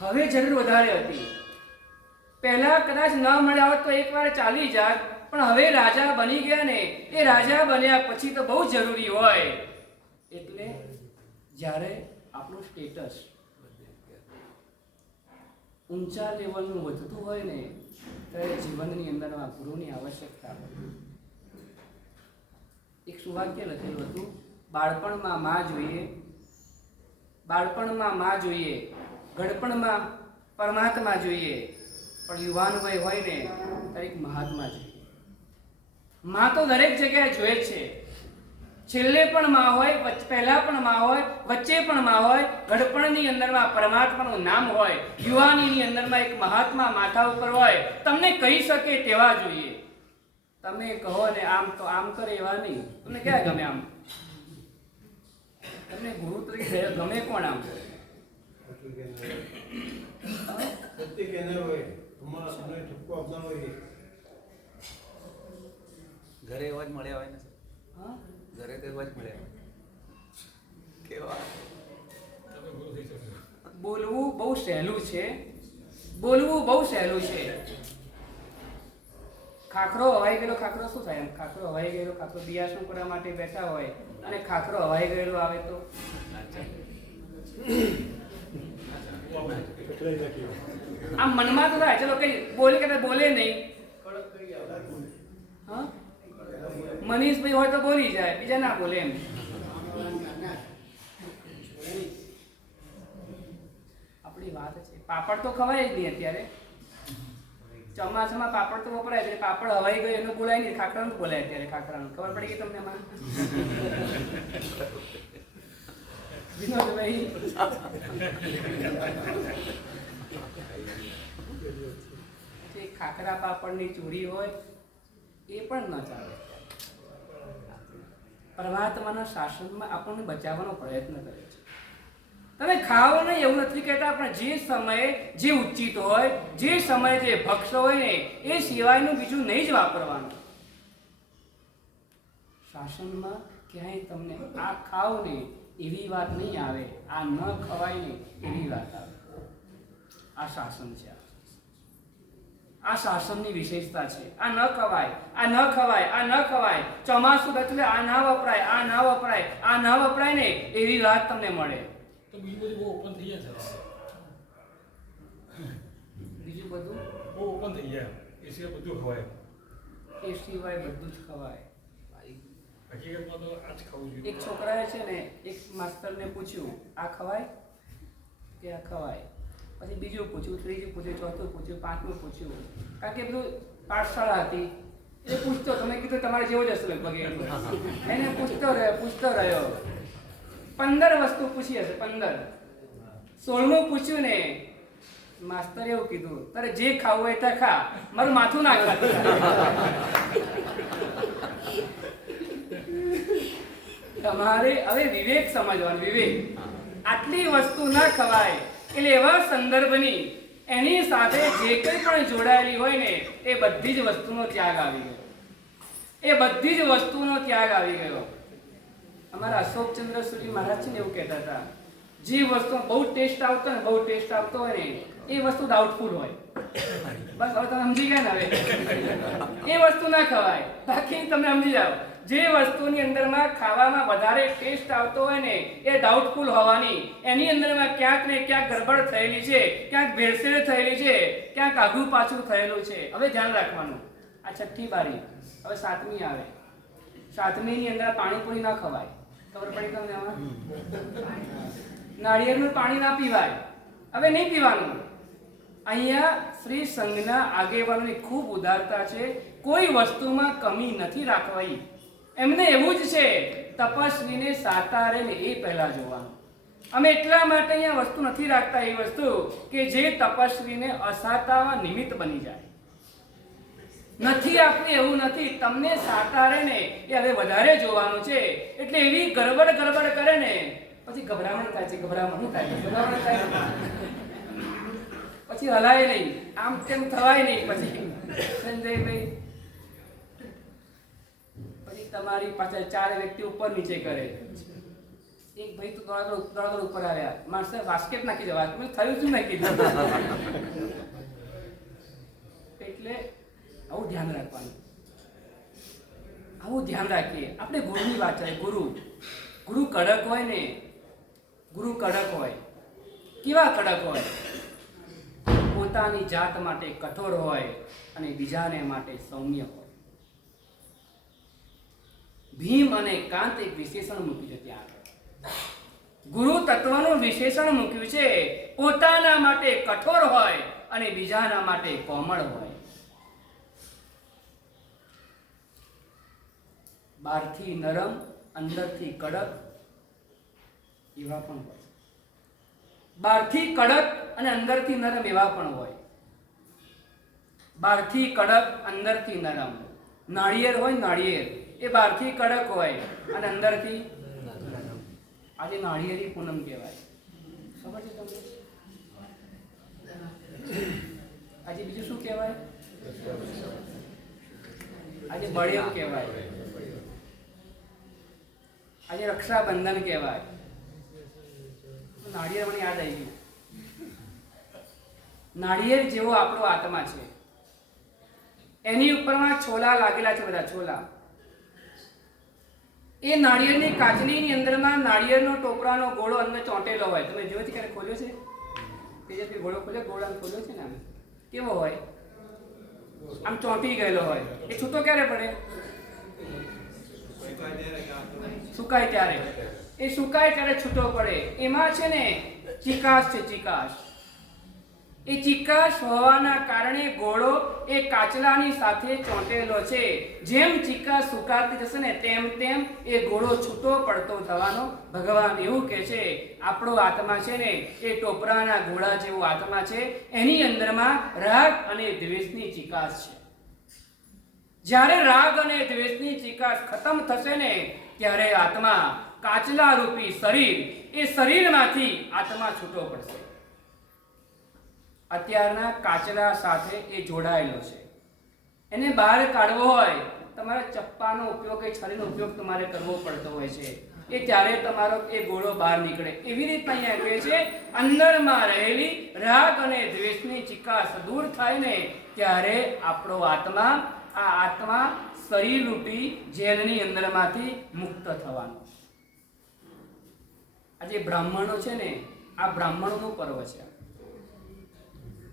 હવે જરૂર વધારે હતી. પહેલા કદાચ ન મળ્યા હોત તો એકવાર ચાલી જાત, પણ હવે રાજા બની ગયા ને, એ રાજા બન્યા પછી તો બહુ જરૂરી હોય. એટલે જ્યારે આપણું સ્ટેટસ ઊંચા લેવલનું વધતું હોય ને, ત્યારે જીવનની અંદરમાં ગુરુની આવશ્યકતા હોય. એક સુવાક્ય લખેલું હતું, બાળપણમાં માં જોઈએ, ગડપણમાં પરમાત્મા જોઈએ, પણ યુવાન વય હોય ને ત્યારે એક મહાત્મા જોઈએ. માં તો દરેક જગ્યાએ જોઈએ જ છે. છેલ્લે પણ માં હોય, પહેલા પણ માં હોય, વચ્ચે પણ માં હોય. ઘડપણની અંદરમાં પરમાત્માનું નામ હોય, યુવાનીની અંદરમાં એક મહાત્મા માથા ઉપર હોય, તમને કહી શકે તેવા જોઈએ. તમે કહો ને આમ તો આમ કરે એવા નહીં. તમને ક્યાં ગમે? આમ તમને ગુરુ તરીકે ગમે કોણ? આમ ઘરે એવા જ મળ્યા હોય ને સર. હા, ઘરે તો એવા જ મળ્યા હોય. કેવા બોલવું બહુ સહેલું છે. ખાખરો હવાઈ ગયેલો ખાખરો શું થાય? એમ ખાખરો હવાઈ ગયેલો ખાખરો બિયાસણ કરવા માટે બેઠા હોય અને ખાખરો હવાઈ ગયેલો આવે તો આમ મનમાં તો થાય, ચલો કઈ બોલે કે બોલે નહીં. હા, મનીષભાઈ હોય તો બોલી જાય, બીજા ના બોલે. એમ આપણી વાત છે. પાપડ તો ખવાય જ નહીં અત્યારે. ચોમાસામાં પાપડ તો વપરાય છે, પાપડ હવાઈ ગયો એનું બોલાય નહીં, ખાખરાનું બોલાય અત્યારે, ખાખરાનું ખબર પડી ગઈ તમને એમાં? વિનોદભાઈ જે ખાખરા પાપડની ચોરી હોય એ પણ ન ચાલે. પરમાત્માના શાસનમાં આપણને બચાવવાનો પ્રયત્ન કરે છે. તમે ખાઓ નહીં એવું નથી કહેતા, પણ જે સમયે જે ઉચિત હોય, જે સમયે જે ભક્ષ હોય ને એ સિવાયનું બીજું નહીં જ વાપરવાનું. શાસનમાં ક્યાંય તમને આ ખાવ ને એવી વાત નહીં આવે, આ ન ખવાય ને એવી વાત આવે. આ શાસન છે, આ શાસનની વિશેષતા છે. આ ન ખવાય, આ ન ખવાય, આ ન ખવાય, ચોમાસું એટલે આ ના વપરાય, આ ના વપરાય, આ ના વપરાય ને એવી વાત તમને મળે. તો બીજું બધું બહુ ઓપન થઈ જાય છે. બીજું બધું બહુ ઓપન થઈ જાય, એ સિવાય બધું ખવાય. એ સિવાય બધું જ ખવાય. હકીકતમાં તો આ જ ખાવું જોઈએ. એક છોકરાએ છે ને એક માસ્તરને પૂછ્યું આ ખવાય કે આ ખવાય, પછી બીજું પૂછ્યું, ત્રીજું પૂછ્યું, ચોથું પૂછ્યું, પાંચમું પૂછ્યું, કારણ કે બધું પાઠશાળા હતી એ પૂછતો, તમે કીધું તમારે જેવો જ હશે લગભગ એટલું. એને પૂછતો રહ્યો 15 વસ્તુ પૂછી હશે, 15. 16મું પૂછ્યું ને માસ્તરે એવું કીધું, તારે જે ખાવું હોય તે ખા, મારું માથું ના ખા. તમારે હવે વિવેક સમજવાનું, વિવેક. આટલી વસ્તુ ના ખવાય એટલે એવા સંદર્ભની એની સાથે જે કંઈ પણ જોડાયેલી હોય ને એ બધી જ વસ્તુનો ત્યાગ આવી ગયો. એ બધી જ વસ્તુનો ત્યાગ આવી ગયો. અમારા અશોકચંદ્ર સૂરી મહારાજ છે ને એવું કહેતા હતા, જે વસ્તુ બહુ ટેસ્ટ આવતો હોય ને એ વસ્તુ ડાઉટફુલ હોય. બસ હવે તમે સમજી ગયા ને, હવે એ વસ્તુ ના ખવાય. બાકી તમે સમજી જાઓ, જે વસ્તુની અંદરમાં ખાવામાં વધારે ટેસ્ટ આવતો હોય ને એ ડાઉટફુલ હોવાની, એની અંદરમાં ક્યાંક ને ક્યાંક ગડબડ થયેલી છે, ક્યાંક ભેળસેળ થયેલી છે, ક્યાંક આઘું પાછું થયેલું છે. હવે ધ્યાન રાખવાનું. આ 6ઠ્ઠી બારી, હવે 7મી આવે. 7મીની અંદર પાણીપુરી ના ખવાય, ખબર પડી તમને? આમાં નાળિયેરનું પાણી ના પીવાય, હવે નહીં પીવાનું. અહીંયા શ્રી સંઘના આગેવાનોની ખૂબ ઉદારતા છે, કોઈ વસ્તુમાં કમી નથી રાખવાની. એમને એવું જ છે, તપસ્વીને સાકારે ને એ પહેલા જોવાનું. અમે એટલા માટે અહીંયા વસ્તુ નથી રાખતા, એ વસ્તુ કે જે તપસ્વીને અસાતામાં નિમિત્ત બની જાય. નથી આપણે એવું નથી, તમને સાકારે ને એ હવે વધારે જોવાનું છે. એટલે એવી ગડબડ કરે ને પછી ગભરામણ થાય છે, ગભરામણ થાય, પછી હલાય નહીં, આમ તેમ થવાય નહીં. પછી સંજયભાઈ તમારી પાછળ 4 વ્યક્તિ ઉપર નીચે કરે. એક ભાઈ તો દોડા ઉપર આવ્યા, માણસે બાસ્કેટ નાખી દેવા, મેં થયું શું નાખી દીધું. એટલે આવું ધ્યાન રાખવાનું, આવું ધ્યાન રાખીએ. આપણે ગુરુની વાત છે. ગુરુ કડક હોય ને, ગુરુ કડક હોય. કેવા કડક હોય? પોતાની જાત માટે કઠોર હોય અને બીજાને માટે સૌમ્ય હોય. ભીમ અને કાંત એક વિશેષણ મૂક્યું છે ત્યાં. ગુરુ તત્વનું વિશેષણ મૂક્યું છે, પોતાના માટે કઠોર હોય અને બીજાના માટે કોમળ હોય. બહારથી નરમ, અંદરથી કડક એવા પણ હોય. બહારથી કડક અને અંદરથી નરમ એવા પણ હોય. બહારથી કડક, અંદરથી નરમ. નાળિયેર હોય, નાળિયેર એ બહારથી કડક હોય અને અંદરથી આજે નાળિયેરી પૂનમ કહેવાય. ખબર છે તમને? આજે બીજું શું કહેવાય? આજે બળેવ કહેવાય, આજે રક્ષાબંધન કહેવાય. નાળિયેર મને યાદ આવી ગયું. નાળિયેર જેવો આપણો આત્મા છે. એની ઉપરમાં છોલા લાગેલા છે, બધા છોલા. એ નાળિયેરની કાચલીની અંદરમાં નાળિયેરનો ટોપરાનો ગોળો અંદર ચોંટેલો હોય. તમે જોયો છે ક્યારે? ખોલ્યો છે? તેજસ્વી ગોળો ખોલ્યો? ગોળાનો ખોલ્યો છે ને? આમ કેવો હોય? આમ ચોંટી ગયેલો હોય. એ છૂટો ક્યારે પડે? સુકાય ત્યારે. એ સુકાય ત્યારે છૂટો પડે. એમાં છે ને ચિકાશ છે, ચિકાશ. એ ચિકાસ હોવાના કારણે ઘોડો એ કાચલાની સાથે ચોંટેલો છે. જેમ ચિકાસ સુકાતી જશે ને તેમ તેમ એ ઘોડો છૂટો પડતો થવાનો ભગવાન એવું કહે છે. આપણો આત્મા છે ને એ ટોપરાના ઘોડા જેવો આત્મા છે. એની અંદરમાં રાગ અને દ્વેષની ચિકાસ છે. જ્યારે રાગ અને દ્વેષની ચિકાસ ખતમ થશે ને ત્યારે આત્મા કાચલા રૂપી શરીર એ શરીરમાંથી આત્મા છૂટો પડશે. અત્યારના કાચલા સાથે એ જોડાયેલો છે. એને બહાર કાઢવો હોય તમારે ચપ્પાનો ઉપયોગ કે છરીનો ઉપયોગ તમારે કરવો પડતો હોય છે. એ ત્યારે તમારો એ ઘોડો બહાર નીકળે. એવી રીતે અહીંયા કહે છે અંદરમાં રહેલી રાગ અને દ્વેષની ચિકાસ દૂર થાય ને ત્યારે આપણો આત્મા આ આત્મા શરીર રૂપી જેલની અંદરમાંથી મુક્ત થવાનો. આજે બ્રાહ્મણો છે ને આ બ્રાહ્મણોનું પર્વ છે.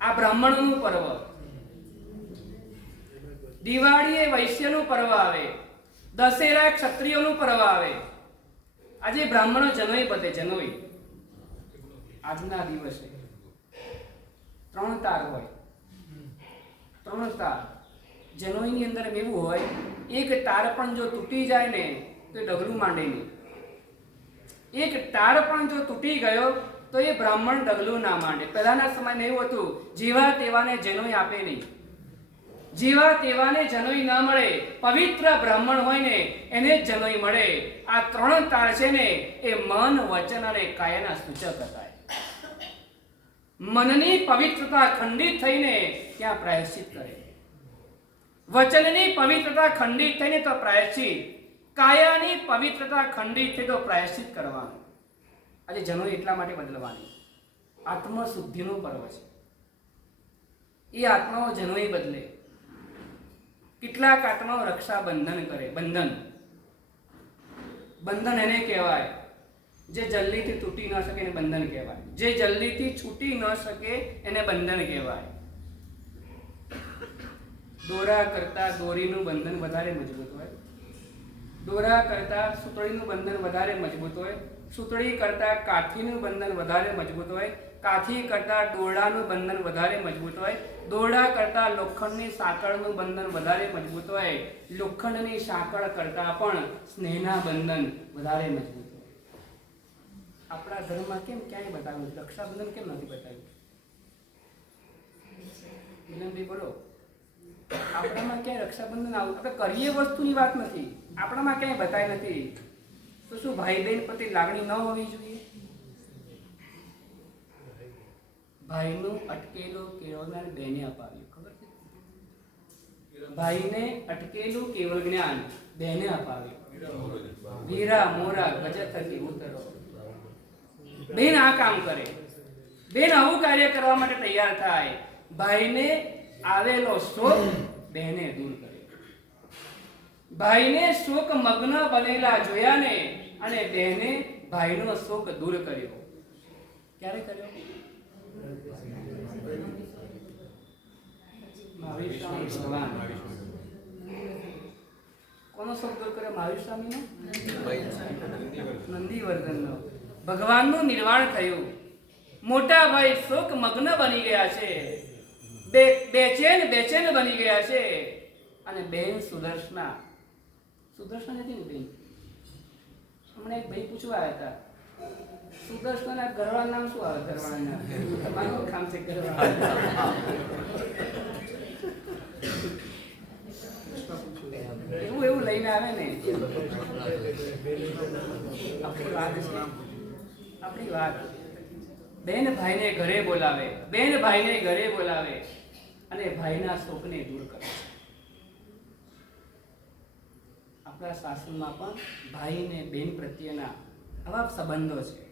આ બ્રાહ્મણોનું પર્વ. દિવાળી એ વૈશ્યનું પર્વ આવે. દશેરા ક્ષત્રિયોનું પર્વ આવે. આજે બ્રાહ્મણો જનોઈ બધે જનોઈ આજના દિવસે 3 તાર હોય. 3 તાર જનોઈની અંદર એવું હોય એક તાર પણ જો તૂટી જાય ને તો એ ડગલું માંડે નહીં. એક તાર પણ જો તૂટી ગયો તો એ બ્રાહ્મણ ડગલું ના માંડે. પહેલાના સમયમાં એવું હતું જેવા તેવાને જનોઈ આપે નહીં. જેવા તેવાને જનોઈ ન મળે. પવિત્ર બ્રાહ્મણ હોય ને એને જ જનોઈ મળે. આ 3 તાર છે ને એ મન વચન અને કાયાના સૂચક હતા. મનની પવિત્રતા ખંડિત થઈને ત્યાં પ્રાયશ્ચિત કરે. વચનની પવિત્રતા ખંડિત થઈને તો પ્રાયશ્ચિત. કાયાની પવિત્રતા ખંડિત થઈ તો પ્રાયશ્ચિત કરવાનું. આજે જનોઈ એટલા માટે બદલવાની. આત્મશુદ્ધિનું પર્વ છે. એ આત્માઓ જનોઈ બદલે. કેટલાક આત્માઓ રક્ષાબંધન કરે. બંધન એને કહેવાય જે જલ્દીથી તૂટી ન શકે એને બંધન કહેવાય. જે જલ્દીથી છૂટી ન શકે એને બંધન કહેવાય. દોરા કરતા દોરીનું બંધન વધારે મજબૂત હોય. દોરા કરતા સૂતળીનું બંધન વધારે મજબૂત હોય. સૂતળી કરતા કાઠીનું બંધન વધારે મજબૂત હોય. કાઠી કરતા દોરડાનું બંધન વધારે મજબૂત હોય. દોરડા કરતા લોખંડની સાંકળનું બંધન વધારે મજબૂત હોય. લોખંડની સાંકળ કરતા પણ સ્નેહના બંધન વધારે મજબૂત હોય. આપણા ધર્મમાં કેમ ક્યાંય બતાવ્યું રક્ષાબંધન કેમ નથી બતાવ્યું? મિલનભાઈ બોલો. આપણામાં ક્યાંય રક્ષાબંધન આપણે કરીએ વસ્તુની વાત નથી. આપણામાં ક્યાંય બતાવી નથી. તો શું ભાઈ બહેન પ્રત્યે લાગણી ન હોવી જોઈએ? ભાઈનું અટકેલું કેવળ જ્ઞાન બહેને અપાવ્યું. ખબર છે? ભાઈને અટકેલું કેવળ જ્ઞાન બહેને અપાવ્યું. વીરા મોરા ગજ થકી ઉતરો. બેન આ કામ કરે. બેન આવું કાર્ય કરવા માટે તૈયાર થાય. ભાઈને આવેલો શોક બહેને દૂર કરે. ભાઈને શોક મગ્ન બનેલા જોયા ને અને બહેને ભાઈનો શોક દૂર કર્યો. ક્યારે કર્યો? મહાવીર સ્વામી ભગવાન. કોનો શોક દૂર કર્યો? મહાવીર સ્વામીનો? નંદીવર્ધનનો. ભગવાનનું નિર્વાણ થયું. મોટા ભાઈ શોક મગ્ન બની ગયા છે. બેચેન બની ગયા છે. અને બેન સુદર્શના નથી ને બેન. હમણાં એક ભાઈ પૂછવા આવ્યા હતા સુદર્શના ઘરવાળા નામ શું આવે? ઘરવાળાના તમારું કામ છે ઘરવાળા. એવું લઈને આવે ને આપણી વાત. બેન ભાઈને ઘરે બોલાવે. બેન ભાઈને ઘરે બોલાવે અને ભાઈના શોકને દૂર કરે. આપણા શાસનમાં પણ ભાઈ ને બેન પ્રત્યેના આવા સંબંધો છે.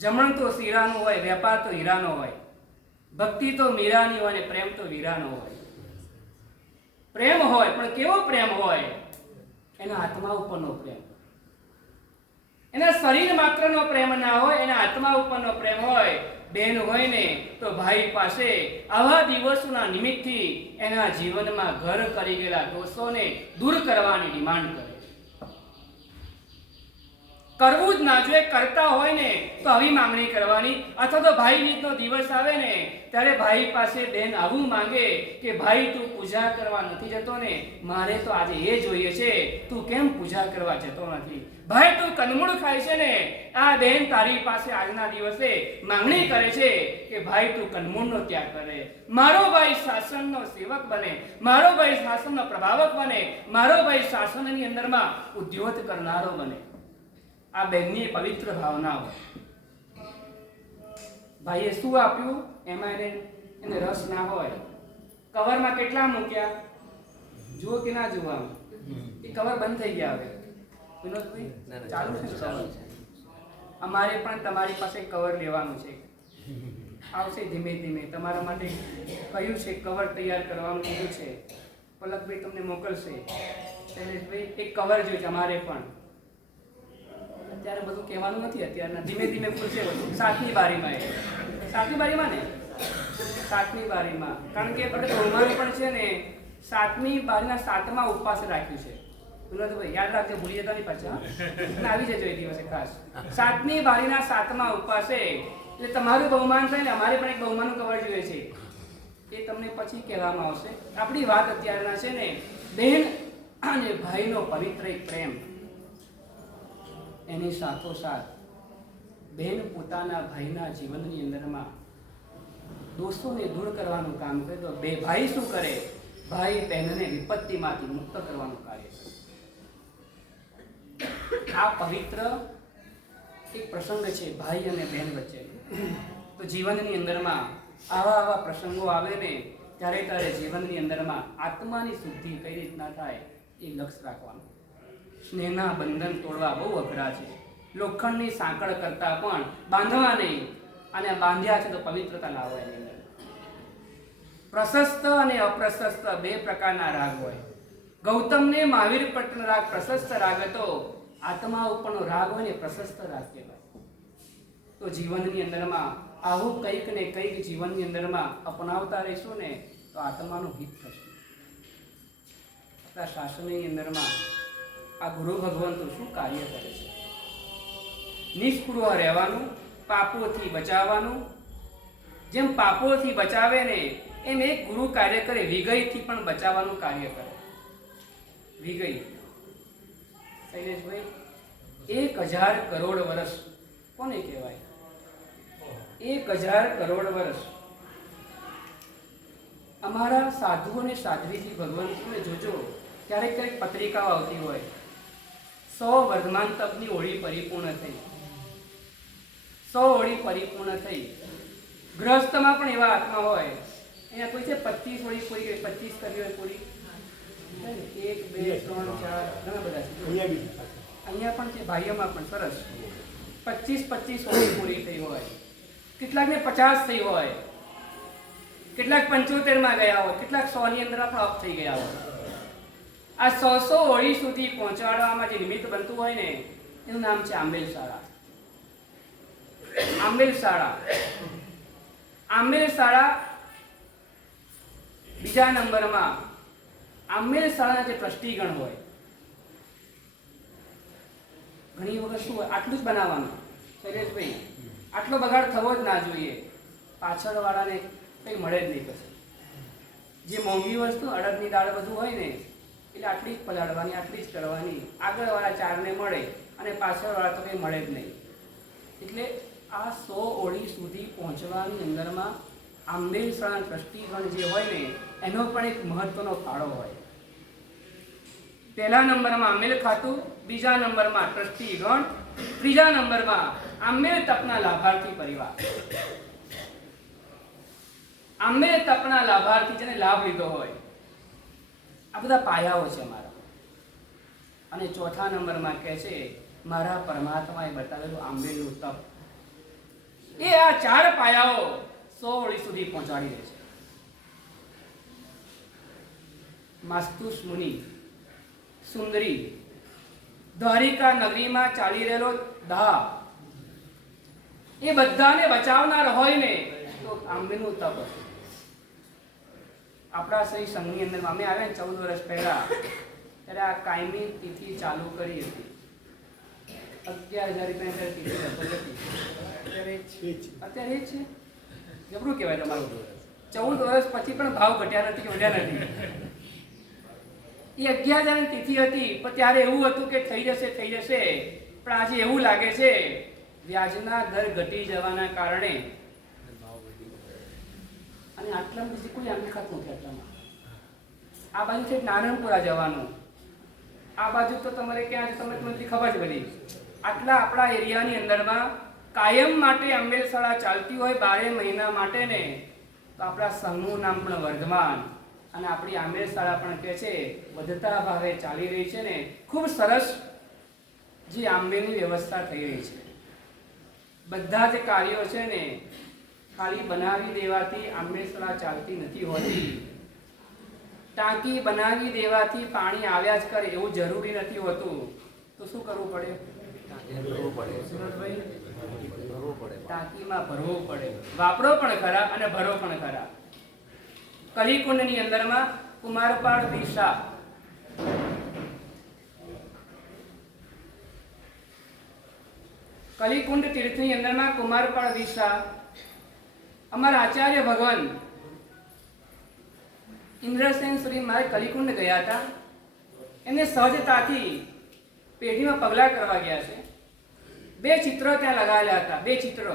જમણ તો શીરાનું હોય, વેપાર તો હીરાનો હોય, ભક્તિ તો મીરાની હોય ને પ્રેમ તો વીરાનો હોય. પ્રેમ હોય પણ કેવો પ્રેમ હોય? એના આત્મા ઉપરનો પ્રેમ. એના શરીર માત્રનો પ્રેમ ના હોય, એના આત્મા ઉપરનો પ્રેમ હોય. બેન હોય ને તો ભાઈ પાસે આવા દિવસોના નિમિત્તથી એના જીવનમાં ઘર કરી ગયેલા દોષોને દૂર કરવાની ડિમાન્ડ કરે. કરવું જ ના જોઈએ. કરતા હોય ને તો આવી માંગણી કરવાની. અથવા તો ભાઈ બીજનો દિવસ આવે ને ત્યારે ભાઈ પાસે બેન આવું માંગે કે ભાઈ તું પૂજા કરવા નથી જતો ને, મારે તો આજે એ જોઈએ છે, તું કેમ પૂજા કરવા જતો નથી? ભાઈ તું કંદમૂળ ખાય છે ને, આ બેન તારી પાસે આજના દિવસે માંગણી કરે છે કે ભાઈ તું કંદમૂળનો ત્યાગ કરે, મારો ભાઈ શાસનનો સેવક બને, મારો ભાઈ શાસનનો પ્રભાવક બને, મારો ભાઈ શાસનની અંદરમાં ઉદ્યોત કરનારો બને. આ બેનની પવિત્ર ભાવના હોય. ભાઈએ શું આપ્યું એમાં એને રસ ના હોય. કવરમાં કેટલા મૂક્યા જુઓ કે ના જુઓ? એ કવર બંધ થઈ ગયા. હવે વિનોદભાઈ ચાલુ છે? ચાલુ છે. અમારે પણ તમારી પાસે કવર લેવાનું છે, આવશે ધીમે ધીમે. તમારા માટે કહ્યું છે કવર તૈયાર કરવાનું કીધું છે. પલકભાઈ તમને મોકલશે. શૈલેષભાઈ એક કવર જોઈએ છે અમારે પણ. અત્યારે બધું કહેવાનું નથી, અત્યારના ધીમે ધીમે ખુલશે. 7મી બારીમાં એ 7મી બારીમાં ને 7મી બારીમાં, કારણ કે આપણે બહુમાન પણ છે ને 7મી બારીના 7મા ઉપવાસ રાખ્યું છે. વિનોદભાઈ યાદ રાખજો, ભૂલી જતા નહીં પાછા. આવી જજો એ દિવસે ખાસ. 7મી બારીના 7મા ઉપવાસે એટલે તમારું બહુમાન થાય ને, અમારે પણ એક બહુમાનનું કવર જોઈએ છે. એ તમને પછી કહેવામાં આવશે. આપણી વાત અત્યારના છે ને બહેન અને ભાઈનો પવિત્ર એક પ્રેમ. એની સાથોસાથ બહેન પોતાના ભાઈના જીવનની અંદરમાં દોષોને દૂર કરવાનું કામ કરે તો બે ભાઈ શું કરે? ભાઈ બહેનને વિપત્તિમાંથી મુક્ત કરવાનું કાર્ય કરે. આ પવિત્ર એક પ્રસંગ છે ભાઈ અને બહેન વચ્ચે. તો જીવનની અંદરમાં આવા પ્રસંગો આવે ને ત્યારે જીવનની અંદરમાં આત્માની શુદ્ધિ કઈ રીતના થાય એ લક્ષ્ય રાખવાનું. સ્નેહના બંધન તોડવા બહુ અઘરા છે. લોખંડની સાંકળ કરતા પણ બાંધવા નહીં, અને બાંધ્યા છે તો પવિત્રતા લાવો એની અંદર. પ્રશસ્ત અને અપ્રશસ્ત બે પ્રકારના રાગ હોય. ગૌતમને મહાવીર પટનો રાગ પ્રશસ્ત રાગ હતો. આત્મા ઉપરનો રાગ હોય ને પ્રશસ્ત રાગ કહેવાય. તો જીવનની અંદરમાં આવું કંઈક ને કંઈક જીવનની અંદરમાં અપનાવતા રહીશું ને તો આત્માનું હિત થશે. આપણા શાસનની અંદરમાં આ ગુરુ ભગવંતો શું કાર્ય કરે છે? નિષ્પૃહ રહેવાનું, પાપોથી બચાવવાનું. જેમ પાપોથી બચાવે ને એમ એક ગુરુ કાર્ય કરે, વિગયથી પણ બચાવવાનું કાર્ય કરે. વિગય શૈલેષભાઈ 1000 કરોડ વર્ષ કોને કહેવાય? 1000 કરોડ વર્ષ અમારા સાધુ અને સાધ્વીજી ભગવંતોને જોજો, ક્યારેક ક્યારેક પત્રિકાઓ આવતી હોય 100 વર્ધમાન તપની હોળી પરિપૂર્ણ થઈ, 100 હોળી પરિપૂર્ણ થઈ. ગૃહસ્થમાં પણ એવા આત્મા હોય. અહીંયા કોઈ છે 25 હોળી, કોઈ 25 કરી હોય પૂરી, 1 2 3 4 ઘણા બધા છે. અહીંયા પણ છે, ભાઈઓમાં પણ સરસ 25 હોળી પૂરી થઈ હોય. કેટલાકને 50 થઈ હોય, કેટલાક 75માં ગયા હોય, કેટલાક 100 ની અંદર અપ થઈ ગયા હોય. આ 100 હોળી સુધી પહોંચાડવામાં જે નિમિત્ત બનતું હોય ને એનું નામ છે આંબેલ શાળા. આંબેલ શાળા, આંબેલ શાળા બીજા નંબરમાં. આંબેલ શાળાના જે ટ્રસ્ટીગણ હોય, ઘણી વખત શું હોય, આટલું જ બનાવવાનું. શૈલેષભાઈ આટલો બગાડ થવો જ ના જોઈએ. પાછળવાળાને કંઈ મળે જ નહીં. પછી જે મોંઘી વસ્તુ અડદની દાળ બધું હોય ને એટલે આટલી જ પલાળવાની, આટલી જ કરવાની. આગળવાળા 4ને મળે અને પાછળવાળા તો કંઈ મળે જ નહીં. એટલે આ 100 હોળી સુધી પહોંચવાની અંદરમાં આંબેલ શાળા ટ્રસ્ટીગણ જે હોય ને એનો પણ એક મહત્વનો ફાળો હોય. પહેલા નંબરમાં આંબેલ ખાતું, બીજા નંબરમાં ટ્રસ્ટીગણ, ત્રીજા નંબરમાં આંબેલ તપના લાભાર્થી પરિવાર. આંબેલ તપના લાભાર્થી જેને લાભ લીધો હોય, આ બધા પાયાઓ છે અમારા. અને ચોથા નંબરમાં કહે છે મારા પરમાત્માએ બતાવેલું આંબેલનું તપ. એ આ 4 પાયાઓ 100 હોળી સુધી પહોંચાડી દે છે. માસ્તુસ મુનિ સુંદરી દ્વારિકા નગરીમાં ચાલી રહેલો દાહ, એ બધાને બચાવનાર હોય ને તો આંબેલનું તપ હતું. આપણા શ્રી સંઘની અંદર અમે આવ્યા 14 વર્ષ પહેલા ત્યારે આ કાયમી તિથિ ચાલુ કરી હતી. 11,000 રૂપિયા તિથિ લગભગ હતી. અત્યારે એ જ છે. જબરું કહેવાય તમારું. 14 વર્ષ પછી પણ ભાવ ઘટ્યા નથી કે વધ્યા નથી. એ 11,000 તિથિ હતી, પણ ત્યારે એવું હતું કે થઈ જશે. પણ આજે એવું લાગે છે વ્યાજના દર ઘટી જવાના કારણે અને આટલા બીજી કોઈ આંખત નથી આટલામાં. આ બાજુ છે નારણપુરા જવાનું, આ બાજુ તો તમારે ક્યાં છે તમને ખબર છે બધી. આટલા આપણા એરિયાની અંદરમાં કાયમ માટે આંબેલ શાળા ચાલતી હોય 12 મહિના માટે ને, તો આપણા સંઘનું નામ પણ વર્ધમાન અને આપણી આંબેલ શાળા પણ કે છે વધતા ભાવે ચાલી રહી છે ને. ખૂબ સરસ જે આંબેલની વ્યવસ્થા થઈ રહી છે. બધા જ કાર્યો છે ને ખાલી બનાવી દેવાથી આંબેલ શાળા ચાલતી નથી હોતી. ટાંકી બનાવી દેવાથી પાણી આવ્યા જ કરે એવું જરૂરી નથી હોતું. તો શું કરવું પડે? સુરતભાઈ, ટાંકીમાં ભરવું પડે. વાપરો પણ ખરા અને ભરો પણ ખરા. કલીકુંડની અંદરમાં કુમારપાળ દિશા, કલીકુંડ તીર્થની અંદરમાં કુમારપાળ દિશા અમારા આચાર્ય ભગવાન ઇન્દ્રસેન શ્રી મહારાજ કલીકુંડ ગયા હતા. એને સહજતાથી પેઢીમાં પગલા કરવા ગયા છે. 2 ચિત્રો ત્યાં લગાવેલા હતા. 2 ચિત્રો.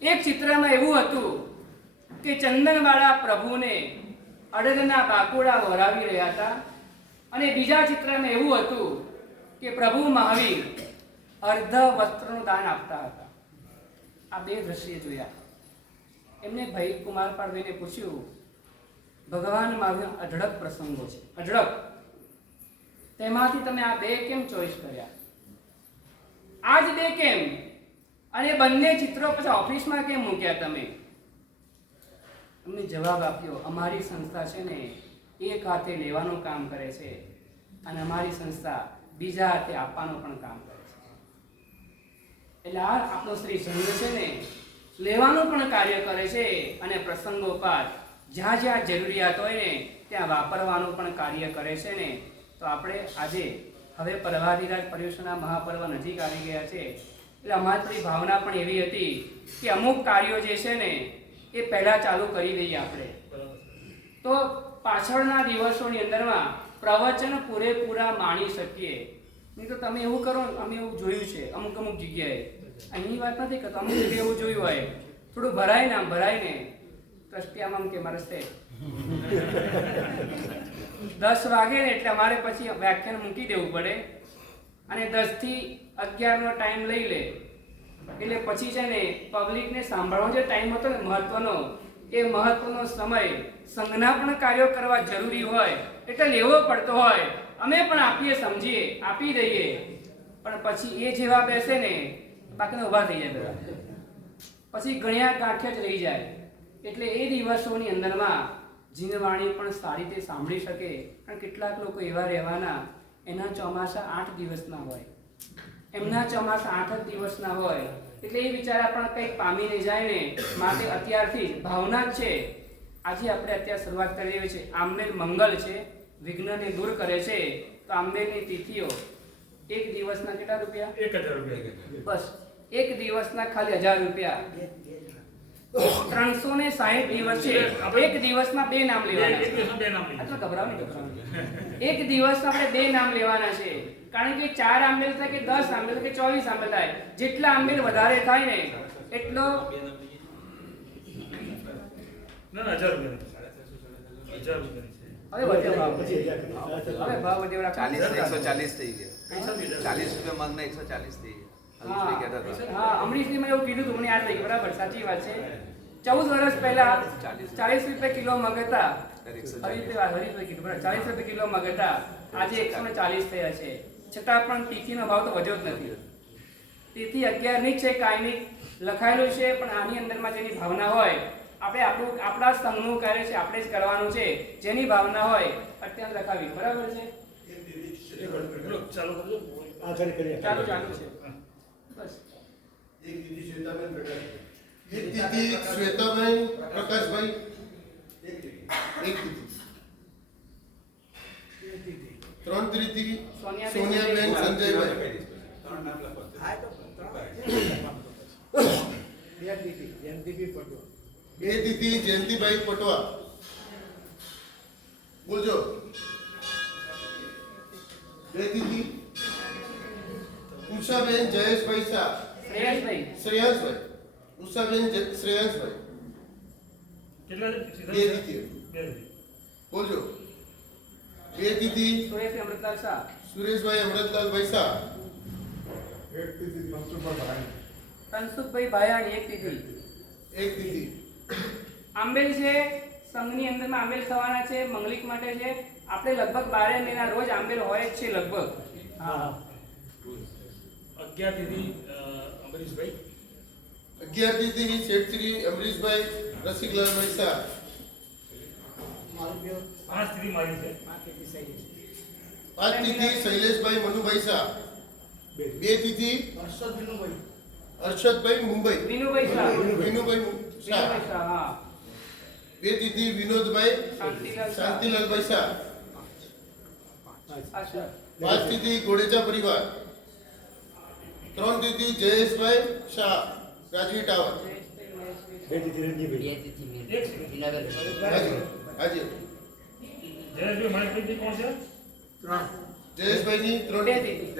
એક ચિત્રમાં એવું હતું કે ચંદનવાળા પ્રભુને અડદના બાકુડા વરાવી રહ્યા હતા અને બીજા ચિત્રમાં એવું હતું કે પ્રભુ મહાવીર અર્ધ વસ્ત્રનું દાન આપતા હતા. આ 2 દ્રશ્ય જોયા. એમને ભાઈ કુમારપાળભાઈને પૂછ્યું, ભગવાન મહાવીર અઢળક પ્રસંગો છે, અઢળક, તેમાંથી તમે આ 2 કેમ ચોઈસ કર્યા? આ જ 2 કેમ? અને બંને ચિત્રો પછી ઓફિસમાં કેમ મૂક્યા તમે? અમને જવાબ આપ્યો, અમારી સંસ્થા છે ને એક હાથે લેવાનું કામ કરે છે અને અમારી સંસ્થા બીજા હાથે આપવાનું પણ કામ કરે છે. એટલે આ આપણો શ્રી સંઘ છે ને લેવાનું પણ કાર્ય કરે છે અને પ્રસંગોપાત જ્યાં જ્યાં જરૂરિયાત હોય ને ત્યાં વાપરવાનું પણ કાર્ય કરે છે ને. તો આપણે આજે હવે પ્રવાદિરાજ પર્યુષણના મહાપર્વ નજીક આવી ગયા છે એટલે અમારી ભાવના પણ એવી હતી કે અમુક કાર્યો જે છે ને એ પહેલા ચાલુ કરી દઈએ આપણે, તો પાછળના દિવસોની અંદરમાં પ્રવચન પૂરેપૂરા માણી શકીએ. નહીં તો તમે એવું કરો, અમે એવું જોયું છે અમુક જગ્યાએ, અહીંની વાત નથી કરતો, અમુક જગ્યાએ એવું જોયું હોય થોડું ભરાય ને આમ ભરાય ને ટ્રસ્ટિયામાં કે મારે 10 વાગે ને એટલે અમારે પછી વ્યાખ્યાન મૂકી દેવું પડે અને 10 થી 11 નો ટાઈમ લઈ લે એટલે પછી છે ને પબ્લિકને સાંભળવાનો જે ટાઈમ હતો ને મહત્વનો, એ મહત્વનો સમય સંઘના પણ કાર્યો કરવા જરૂરી હોય એટલે લેવો પડતો હોય. અમે પણ આપીએ, સમજીએ, આપી દઈએ, પણ પછી એ જેવા બેસે ને બાકીને ઊભા થઈ જાય બધા, પછી ગણ્યા ગાંઠ્યા જ રહી જાય. એટલે એ દિવસોની અંદરમાં જીનવાણી પણ સારી રીતે સાંભળી શકે. કારણ કેટલાક લોકો એવા રહેવાના એના ચોમાસા 8 દિવસના હોય, એમના ચોમાસા 8 જ દિવસના હોય એટલે એ બિચારા પણ કંઈક પામીને જાય ને. માટે અત્યારથી જ ભાવના જ છે. આજે આપણે અત્યારે શરૂઆત કરી રહી છે. આંબેલ મંગલ છે, વિઘ્નને દૂર કરે છે. તો આંબેલની તિથિઓ એક દિવસના કેટલા રૂપિયા? 1000 રૂપિયા. બસ એક દિવસના ખાલી 1000 રૂપિયા. 360 દિવસ છે. એક દિવસમાં 2 નામ લેવાના છે. આટલો ગભરાવ નહીં. એક દિવસમાં આપણે 2 નામ લેવાના છે. કારણ કે 4 આંબેલ થાય કે 10 આંબેલ કે 24 આંબેલ થાય, જેટલા આંબેલ વધારે થાય ને એટલો. ના 1000 રૂપિયા. 1000 રૂપિયા. હવે વધ્યો ભાવ, હવે ભાવ વધ્યો. 140 થઈ ગયા. 40 રૂપિયા મગના 140 થઈ ગયા. હા, અમરીશજી મને એવું કીધું હતું, મને યાદ નહીં. બરાબર, સાચી વાત છે. 14 વર્ષ પહેલા 40 રૂપિયા કિલો મગ હતા. હરીશભાઈ કીધું બરાબર, 40 રૂપિયા કિલો મગ હતા. આજે 140 થયા છે. છતાં પણ તિથિનો ભાવ તો વધ્યો જ નથી. તિથિ 11 ની છે, કાયમી લખાયેલું છે. પણ આની અંદરમાં જેની ભાવના હોય, આપણે આપણા સંઘનું કાર્ય છે, આપણે જ કરવાનું છે. જેની ભાવના હોય અત્યારે લખાવી. બરાબર છે, ચાલુ કરજો. ચાલુ છે. બસ એક દીદી શ્વેતાબેન પ્રકાશભાઈ, એક દીદી, 3 દીદી સોનિયાબેન સંજયભાઈ, બે દીદી જયંતિભાઈ પટવા બોલજો. બે દીદી ઉષાબેન જયેશભાઈ શાહ. શ્રેયસભાઈ શ્રેયાંશભાઈ. ઉષાબેન શ્રેયાંશભાઈ. કેટલા બે દીદી બોલજો. બે દીદી સુરેશભાઈ અમૃતલાલ શાહ. સુરેશભાઈ અમૃતલાલભાઈ શાહ. તનસુખભાઈ ભાયાણી એક તિથિ. એક દીદી આંબેલ છે સંઘની અંદરમાં આંબેલ થવાના છે, મંગલિક માટે છે. આપણે લગભગ 12 મહિના રોજ આંબેલ હોય જ છે લગભગ. હા 11 દીદી અમરીશભાઈ. 11 દીદી શેઠશ્રી અમરીશભાઈ રસિકલાલભાઈ શાહ. 5 દીદી મારી છે. 5 દીદી શૈલેષભાઈ મનુભાઈ શાહ. બે દીદી હર્ષદભાઈ મુંબઈ. વિનુભાઈ શાહ. વિનુભાઈ શાહ. વિનુભાઈ શાહ હા. બે દીદી વિનોદભાઈ શાંતિલાલ શાહ. શાંતિલાલભાઈ શાહ. અચ્છા 5 દીદી ગોડેચા પરિવાર. 3 દીદી જયેશભાઈ શાહ રાજવી ટાવર. હાજી હાજી જયેશભાઈ મહેશભાઈ કોણ છે? જયેશભાઈની 3 બે દીદી.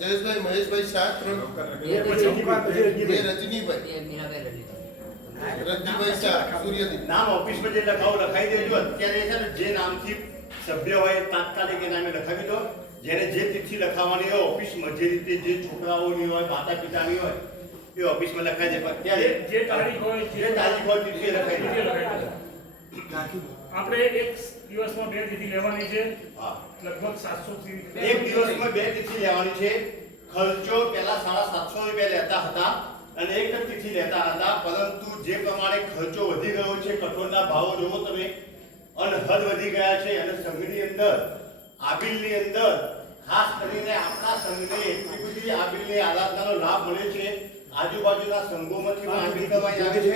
જયેશભાઈ મહેશભાઈ શાહ 3. બે રજનીભાઈ રજનીભાઈ શાહ સૂર્યદીપ. નામ ઓફિસમાં જે લખાવો લખાઈ દેજો. અત્યારે છે ને જે નામથી સભ્ય હોય તાત્કાલિક એ નામે લખાવી દો. જેને જે તિથિ લખાવવાની હોય ઓફિસમાં જે રીતે જે છોકરાઓની હોય માતા પિતાની હોય એ ઓફિસમાં લખાઈ દે. પણ અત્યારે જે તારીખ હોય જે તારીખ હોય તિથિ લખાઈ તિથિ દે. લખાઈ દો. આપણે એક દિવસમાં 2 તિથિ લેવાની છે. હા. લગભગ 700 થી એક દિવસમાં 2 તિથિ લેવાની છે. ખર્ચો પહેલા 750 રૂપિયા લેતા હતા અને એક જ તિથિ લેતા હતા. પરંતુ જે પ્રમાણે ખર્ચો વધી ગયો છે, કઠોળના ભાવો જોવો તમે, અનહદ વધી ગયા છે અને સંઘની અંદર આબિલની અંદર ખાસ કરીને આપણા સંઘને એટલી બધી આબિલની આરાધનાનો લાભ મળે છે. આજુબાજુના સંઘોમાંથી પણ આબિલ કરવાની આવે છે.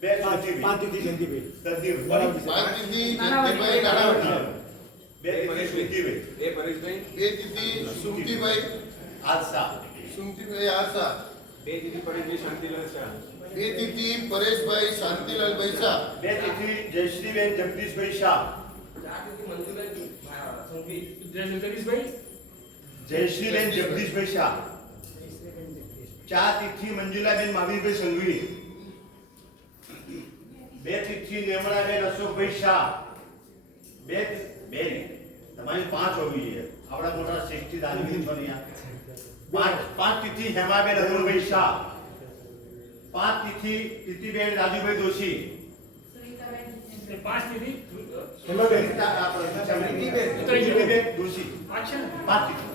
બે તિથિ. 5 દીદી જયંતિભાઈ નાણાવટી. બે તિથિ સુધીભાઈ. બે દીદી સુમતીભાઈ આશા. સુમતીભાઈ આશા. બે દીદી પરેશભાઈ શાંતિલાલ શાહ. બે દીદી પરેશભાઈ શાંતિલાલભાઈ શાહ. બે તિથિ જયશ્રીબેન જગદીશભાઈ શાહ. જગદીશભાઈ જયશ્રીબેન જગદીશભાઈ શાહ. 4 તિથિ મંજુલાબેન માવીભાઈ સંઘવી. 2 તિથિ નિર્મળાબેન અશોકભાઈ શાહ. બે તમારી 5 હોવી જોઈએ. આપણા મોટા શ્રેષ્ઠી દાનવીર છો ને યાર. 5 તિથિ હેમાબેન અરુણભાઈ શાહ. 5 તિથિ તિથિબેન રાજુભાઈ દોશી. 5 તિથિ તિથિબેન દોશી. આ છે ને? 5 તિથિ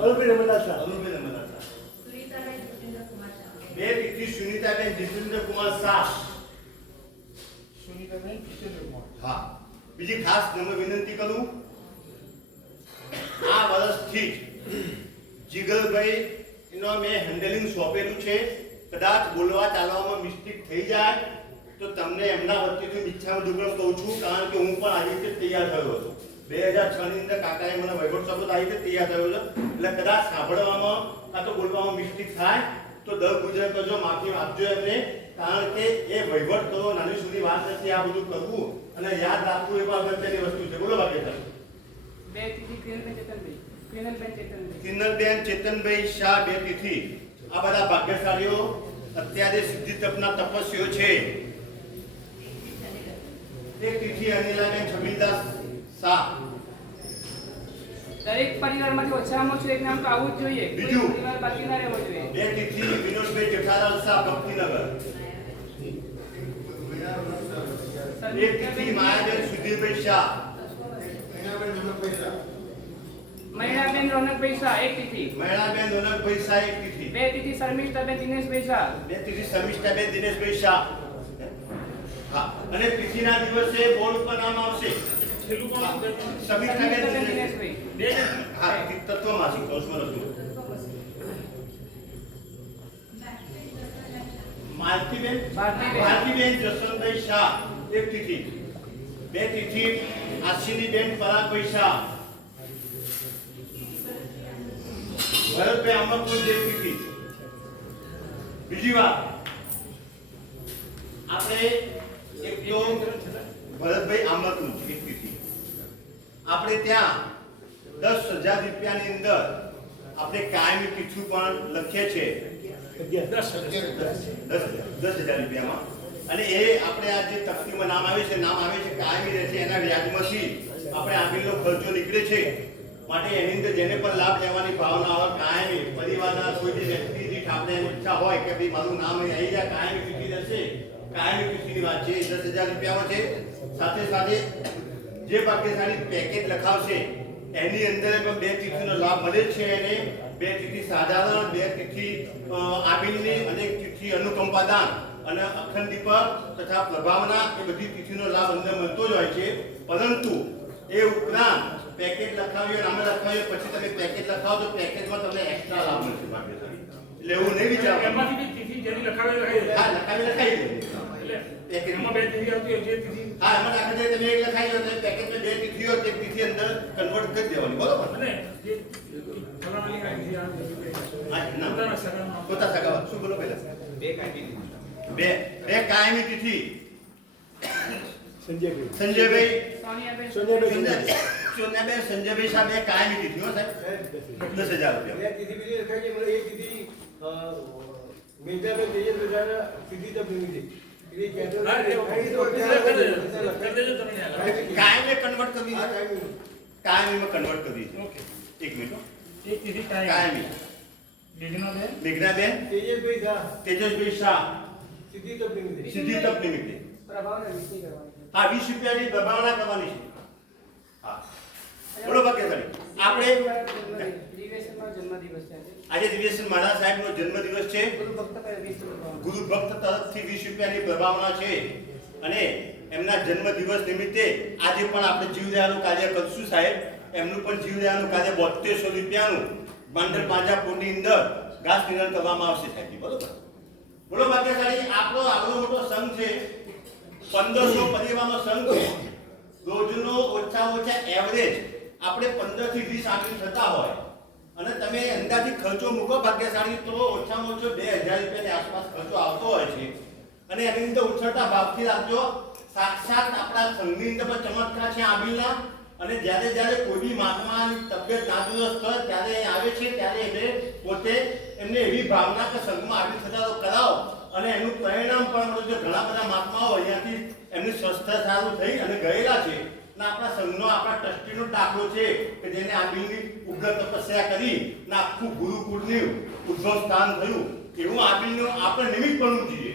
અરુણભાઈ રમદાસ શાહ. 2 તિથિ સુનીતાબેન જીતેન્દ્ર કુમાર શાહ. સુનીતાબેન જીતેન્દ્રકુમાર. હા, બીજી ખાસ નમ્ર વિનંતી કરું, આ વર્ષથી જીગલભાઈ એનો મેં હેન્ડલિંગ સોંપેલું છે. કદાચ બોલવા ચાલવામાં મિસ્ટેક થઈ જાય તો તમને એમના વતીથી ઈચ્છામાં દુગ્રમ કહું છું. કારણ કે હું પણ આવી રીતે તૈયાર થયો હતો. 2006 ની અંદર કાકાએ મને વહીવટ શબ્દ આવી રીતે તૈયાર થયો હતો. એટલે કદાચ સાંભળવામાં કાં તો બોલવામાં મિસ્ટેક થાય તો દર ગુજર કરજો, માફી આપજો એમને. કારણ કે એ વહીવટ કરો નાની સુધી વાત નથી. આ બધું કરવું અને યાદ રાખવું એ પણ અગત્યની વસ્તુ છે. બોલો બાકી બે તિથિ કિરણબેન ચેતનભાઈ. કિરણબેન ચેતનભાઈ. કિન્નરબેન ચેતનભાઈ શાહ. 2 તિથિ. આ બધા ભાગ્યશાળીઓ અત્યારે સિદ્ધિ તપના તપસ્વીઓ છે. 1 તિથિ અનિલાબેન છબીલદાસ શાહ. દરેક પરિવારમાંથી ઓછામાં ઓછું એક નામ તો આવવું જ જોઈએ. કોઈ બીજું. પરિવાર બાકી ના રહેવો જોઈએ. 2 તિથિ વિનોદભાઈ જેઠાલાલ શાહ ભક્તિનગર. 1 તિથિ માયાબેન સુધીરભાઈ શાહ. મહિળાબેન રોનકભાઈ શાહ એક તિથિ. મહિળાબેન રોનકભાઈ શાહ. 1 તિથિ. 2 તિથિ શર્મિષ્ઠાબેન દિનેશભાઈ શાહ. 2 તિથિ શમિષ્ઠાબેન દિનેશભાઈ શાહ. હા, અને તિથિના દિવસે બોર્ડ ઉપર નામ આવશે. છેલ્લું કોણ હતું? શમિષ્ઠાબેન શર્મિષ્ઠાબેન દિનેશભાઈ. દિનેશભાઈ. હા, તત્વમાસિક કૌશલ હતું. માલતીબેન ભારતીબેન જસવંતભાઈ શાહ. 1 તિથિ. 2 તિથિ આશિનીબેન પરાગભાઈ શાહ. ભરતભાઈ આંબકનું જે તિથિ. બીજી વાત આપણે એક તો ભરતભાઈ આંબકનું એક તિથિ આપણે ત્યાં 10,000 રૂપિયાની અંદર આપણે કાયમી તિથિ પણ લખીએ છીએ 10,000 રૂપિયામાં. અને એ આપણે આ જે તકતીમાં નામ આવે છે કાયમી રહે છે. એના વ્યાજમાંથી આપણે આબીલનો ખર્ચો નીકળે છે. માટે એની અંદર જેને પણ લાભ લેવાની ભાવના હોય કાયમી પરિવારના કોઈ બી વ્યક્તિ દીઠ આપણે એની ઈચ્છા હોય કે ભાઈ મારું નામ અહીં આવી જાય કાયમી તિથિ રહેશે. કાયમી તિથિની વાત છે 10,000 રૂપિયામાં છે. સાથે સાથે જે ભાગ્યશાળી પેકેજ લખાવશે એની અંદર પણ 2 તિથિનો લાભ મળે છે. એને 2 તિથિ સાધારણ, 2 તિથિ આબીલની અને 1 તિથિ અનુકંપાદાન અને અખંડ દીપક તથા પ્રભાવના એ બધી તિથિનો લાભ અંદર મળતો જ હોય છે. પરંતુ એ ઉપરાંત પેકેજ લખાવ્યો, નામે લખાવ્યો, પછી તમે પેકેજ લખાવો તો પેકેજમાં તમને એક્સ્ટ્રા લાભ મળશે ભાગ્યશાળી. એટલે એવું નહીં વિચારવાનું. એમાંથી બી તિથિ જેની લખાવી લખાવી હા, લખાવી દે. એટલે એમાં 2 તિથિ આવતી હોય જે તિથિ હા, એમાં દાખલા તરીકે તમે એક લખાવી દો તો પેકેજમાં 2 તિથિ હોય તો એક તિથિ અંદર કન્વર્ટ કરી દેવાની. બરોબર? અને જે ફલાણાની કાંઈ તિથિ આવે હા, ના. પોતાના સગામાં પોતા સગાવત. શું બોલો પહેલા? બે કાયમી તિથિ. બે કાયમી તિથિ. સંજયભાઈ સંજયભાઈ સોનિયાબેન સોનિયાબેન સંજયભાઈ સાહેબ બે કાયમી તિથિ હો સાહેબ 10,000 રૂપિયા. બે તિથિ બીજી લખાઈ મને એક તિથિ મેઘાબેન તેજસ બજારના તિથિ તપ નિમિત્તે એ કેન્દ્ર હા, એ કરી દેજો તમે આગળ. કાયમી કન્વર્ટ કરવી આ છે. કાયમી કાયમીમાં કન્વર્ટ કરવી છે. ઓકે એક મિનિટ હો. એક તિથિ કાંઈ કાયમી મેઘનાબેન મેઘનાબેન તેજસભાઈ શાહ તેજસભાઈ શાહ તિથિ તપ નિમિત્તે સિદ્ધિ તપ નિમિત્તે પ્રભાવને વિસી કરવાની છે. હા 20 રૂપિયાની પ્રભાવના કરવાની છે. હા બોલો ભાગ્યશાળી. આપણે દિવ્યેશનો જન્મદિવસ છે આજે. આજે દિવ્યેશ મહારાજ સાહેબનો જન્મદિવસ છે. ગુરુ ભક્ત પર 20 રૂપિયા. ગુરુ ભક્ત તરફથી 20 રૂપિયાની પ્રભાવના છે. અને એમના જન્મદિવસ નિમિત્તે આજે પણ આપણે જીવદયાનું કાર્ય કરશું સાહેબ. એમનું પણ જીવદયાનું કાર્ય 7200 રૂપિયાનું મંડળ પાંજાપુરની અંદર ઘાસ નિધન કરવામાં આવશે સાહેબ. બરોબર? બોલો ભાગ્યશાળી. આપણો આવડો મોટો સંઘ છે, 1500 પરિવારનો સંઘ છે. રોજનો ઓછામાં ઓછા એવરેજ આપણે 15 થી 20 આંકડી થતા હોય અને તમે અંદાજિત ખર્ચો મૂકો ભાગ્યશાળી તો ઓછામાં ઓછો 2000 રૂપિયાની આસપાસ ખર્ચો આવતો હોય છે. અને એની અંદર ઉછળતા ભાવથી રાખજો. સાક્ષાત આપણા સંઘની અંદર પણ ચમત્કાર છે આબીલના. અને જ્યારે કોઈ બી મહાત્માની તબિયત નાદુરસ્ત હોય ત્યારે આવે છે ત્યારે એમને પોતે એમને એવી ભાવના કે સંઘમાં આબીલ થતા તો કરાવો અને એનું પરિણામ પણ મળે છે. ઘણા બધા મહાત્માઓ અહીંયાથી એમની સ્વસ્થતા સારું થઈ અને ગયેલા છે. અને આપણા સંઘનો આપણા ટ્રસ્ટીનો દાખલો છે કે જેને આબીલની ઉગ્ર તપસ્યા કરી ને આખું ગુરુકુળનું ઉદ્ભવ સ્થાન થયું. એવું આબીલનું આપણે નિમિત્ત બનવું જોઈએ.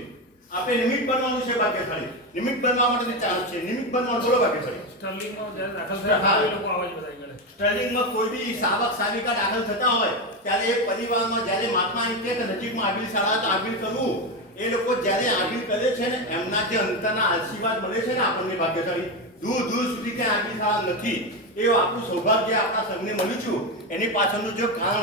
આપણે નિમિત્ત બનવાનું છે ભાગ્યશાળી. નિમિત્ત બનવા માટે ચાન્સ છે. નિમિત્ત બનવાનું બોલો ભાગ્યશાળી. સ્ટર્લિંગમાં જ્યારે દાખલ થયા એ લોકો આવે છે બધા આગળ. સ્ટર્લિંગમાં કોઈ બી સાવક સાવિકા દાખલ થતા હોય ત્યારે એ પરિવારમાં જ્યારે મહાત્મા એમ કહે કે નજીકમાં આબીલ શાળા તો આબીલ કરવું, એ લોકો જ્યારે આબીલ કરે છે ને એમના જે અંતરના આશીર્વાદ મળે છે ને આપણને ભાગ્યશાળી, દૂર દૂર સુધી ક્યાંય આબીલ શાળા નથી. એ આપણું સૌભાગ્ય આપણા સંઘને મળ્યું છું. એની પાછળનું જો કારણ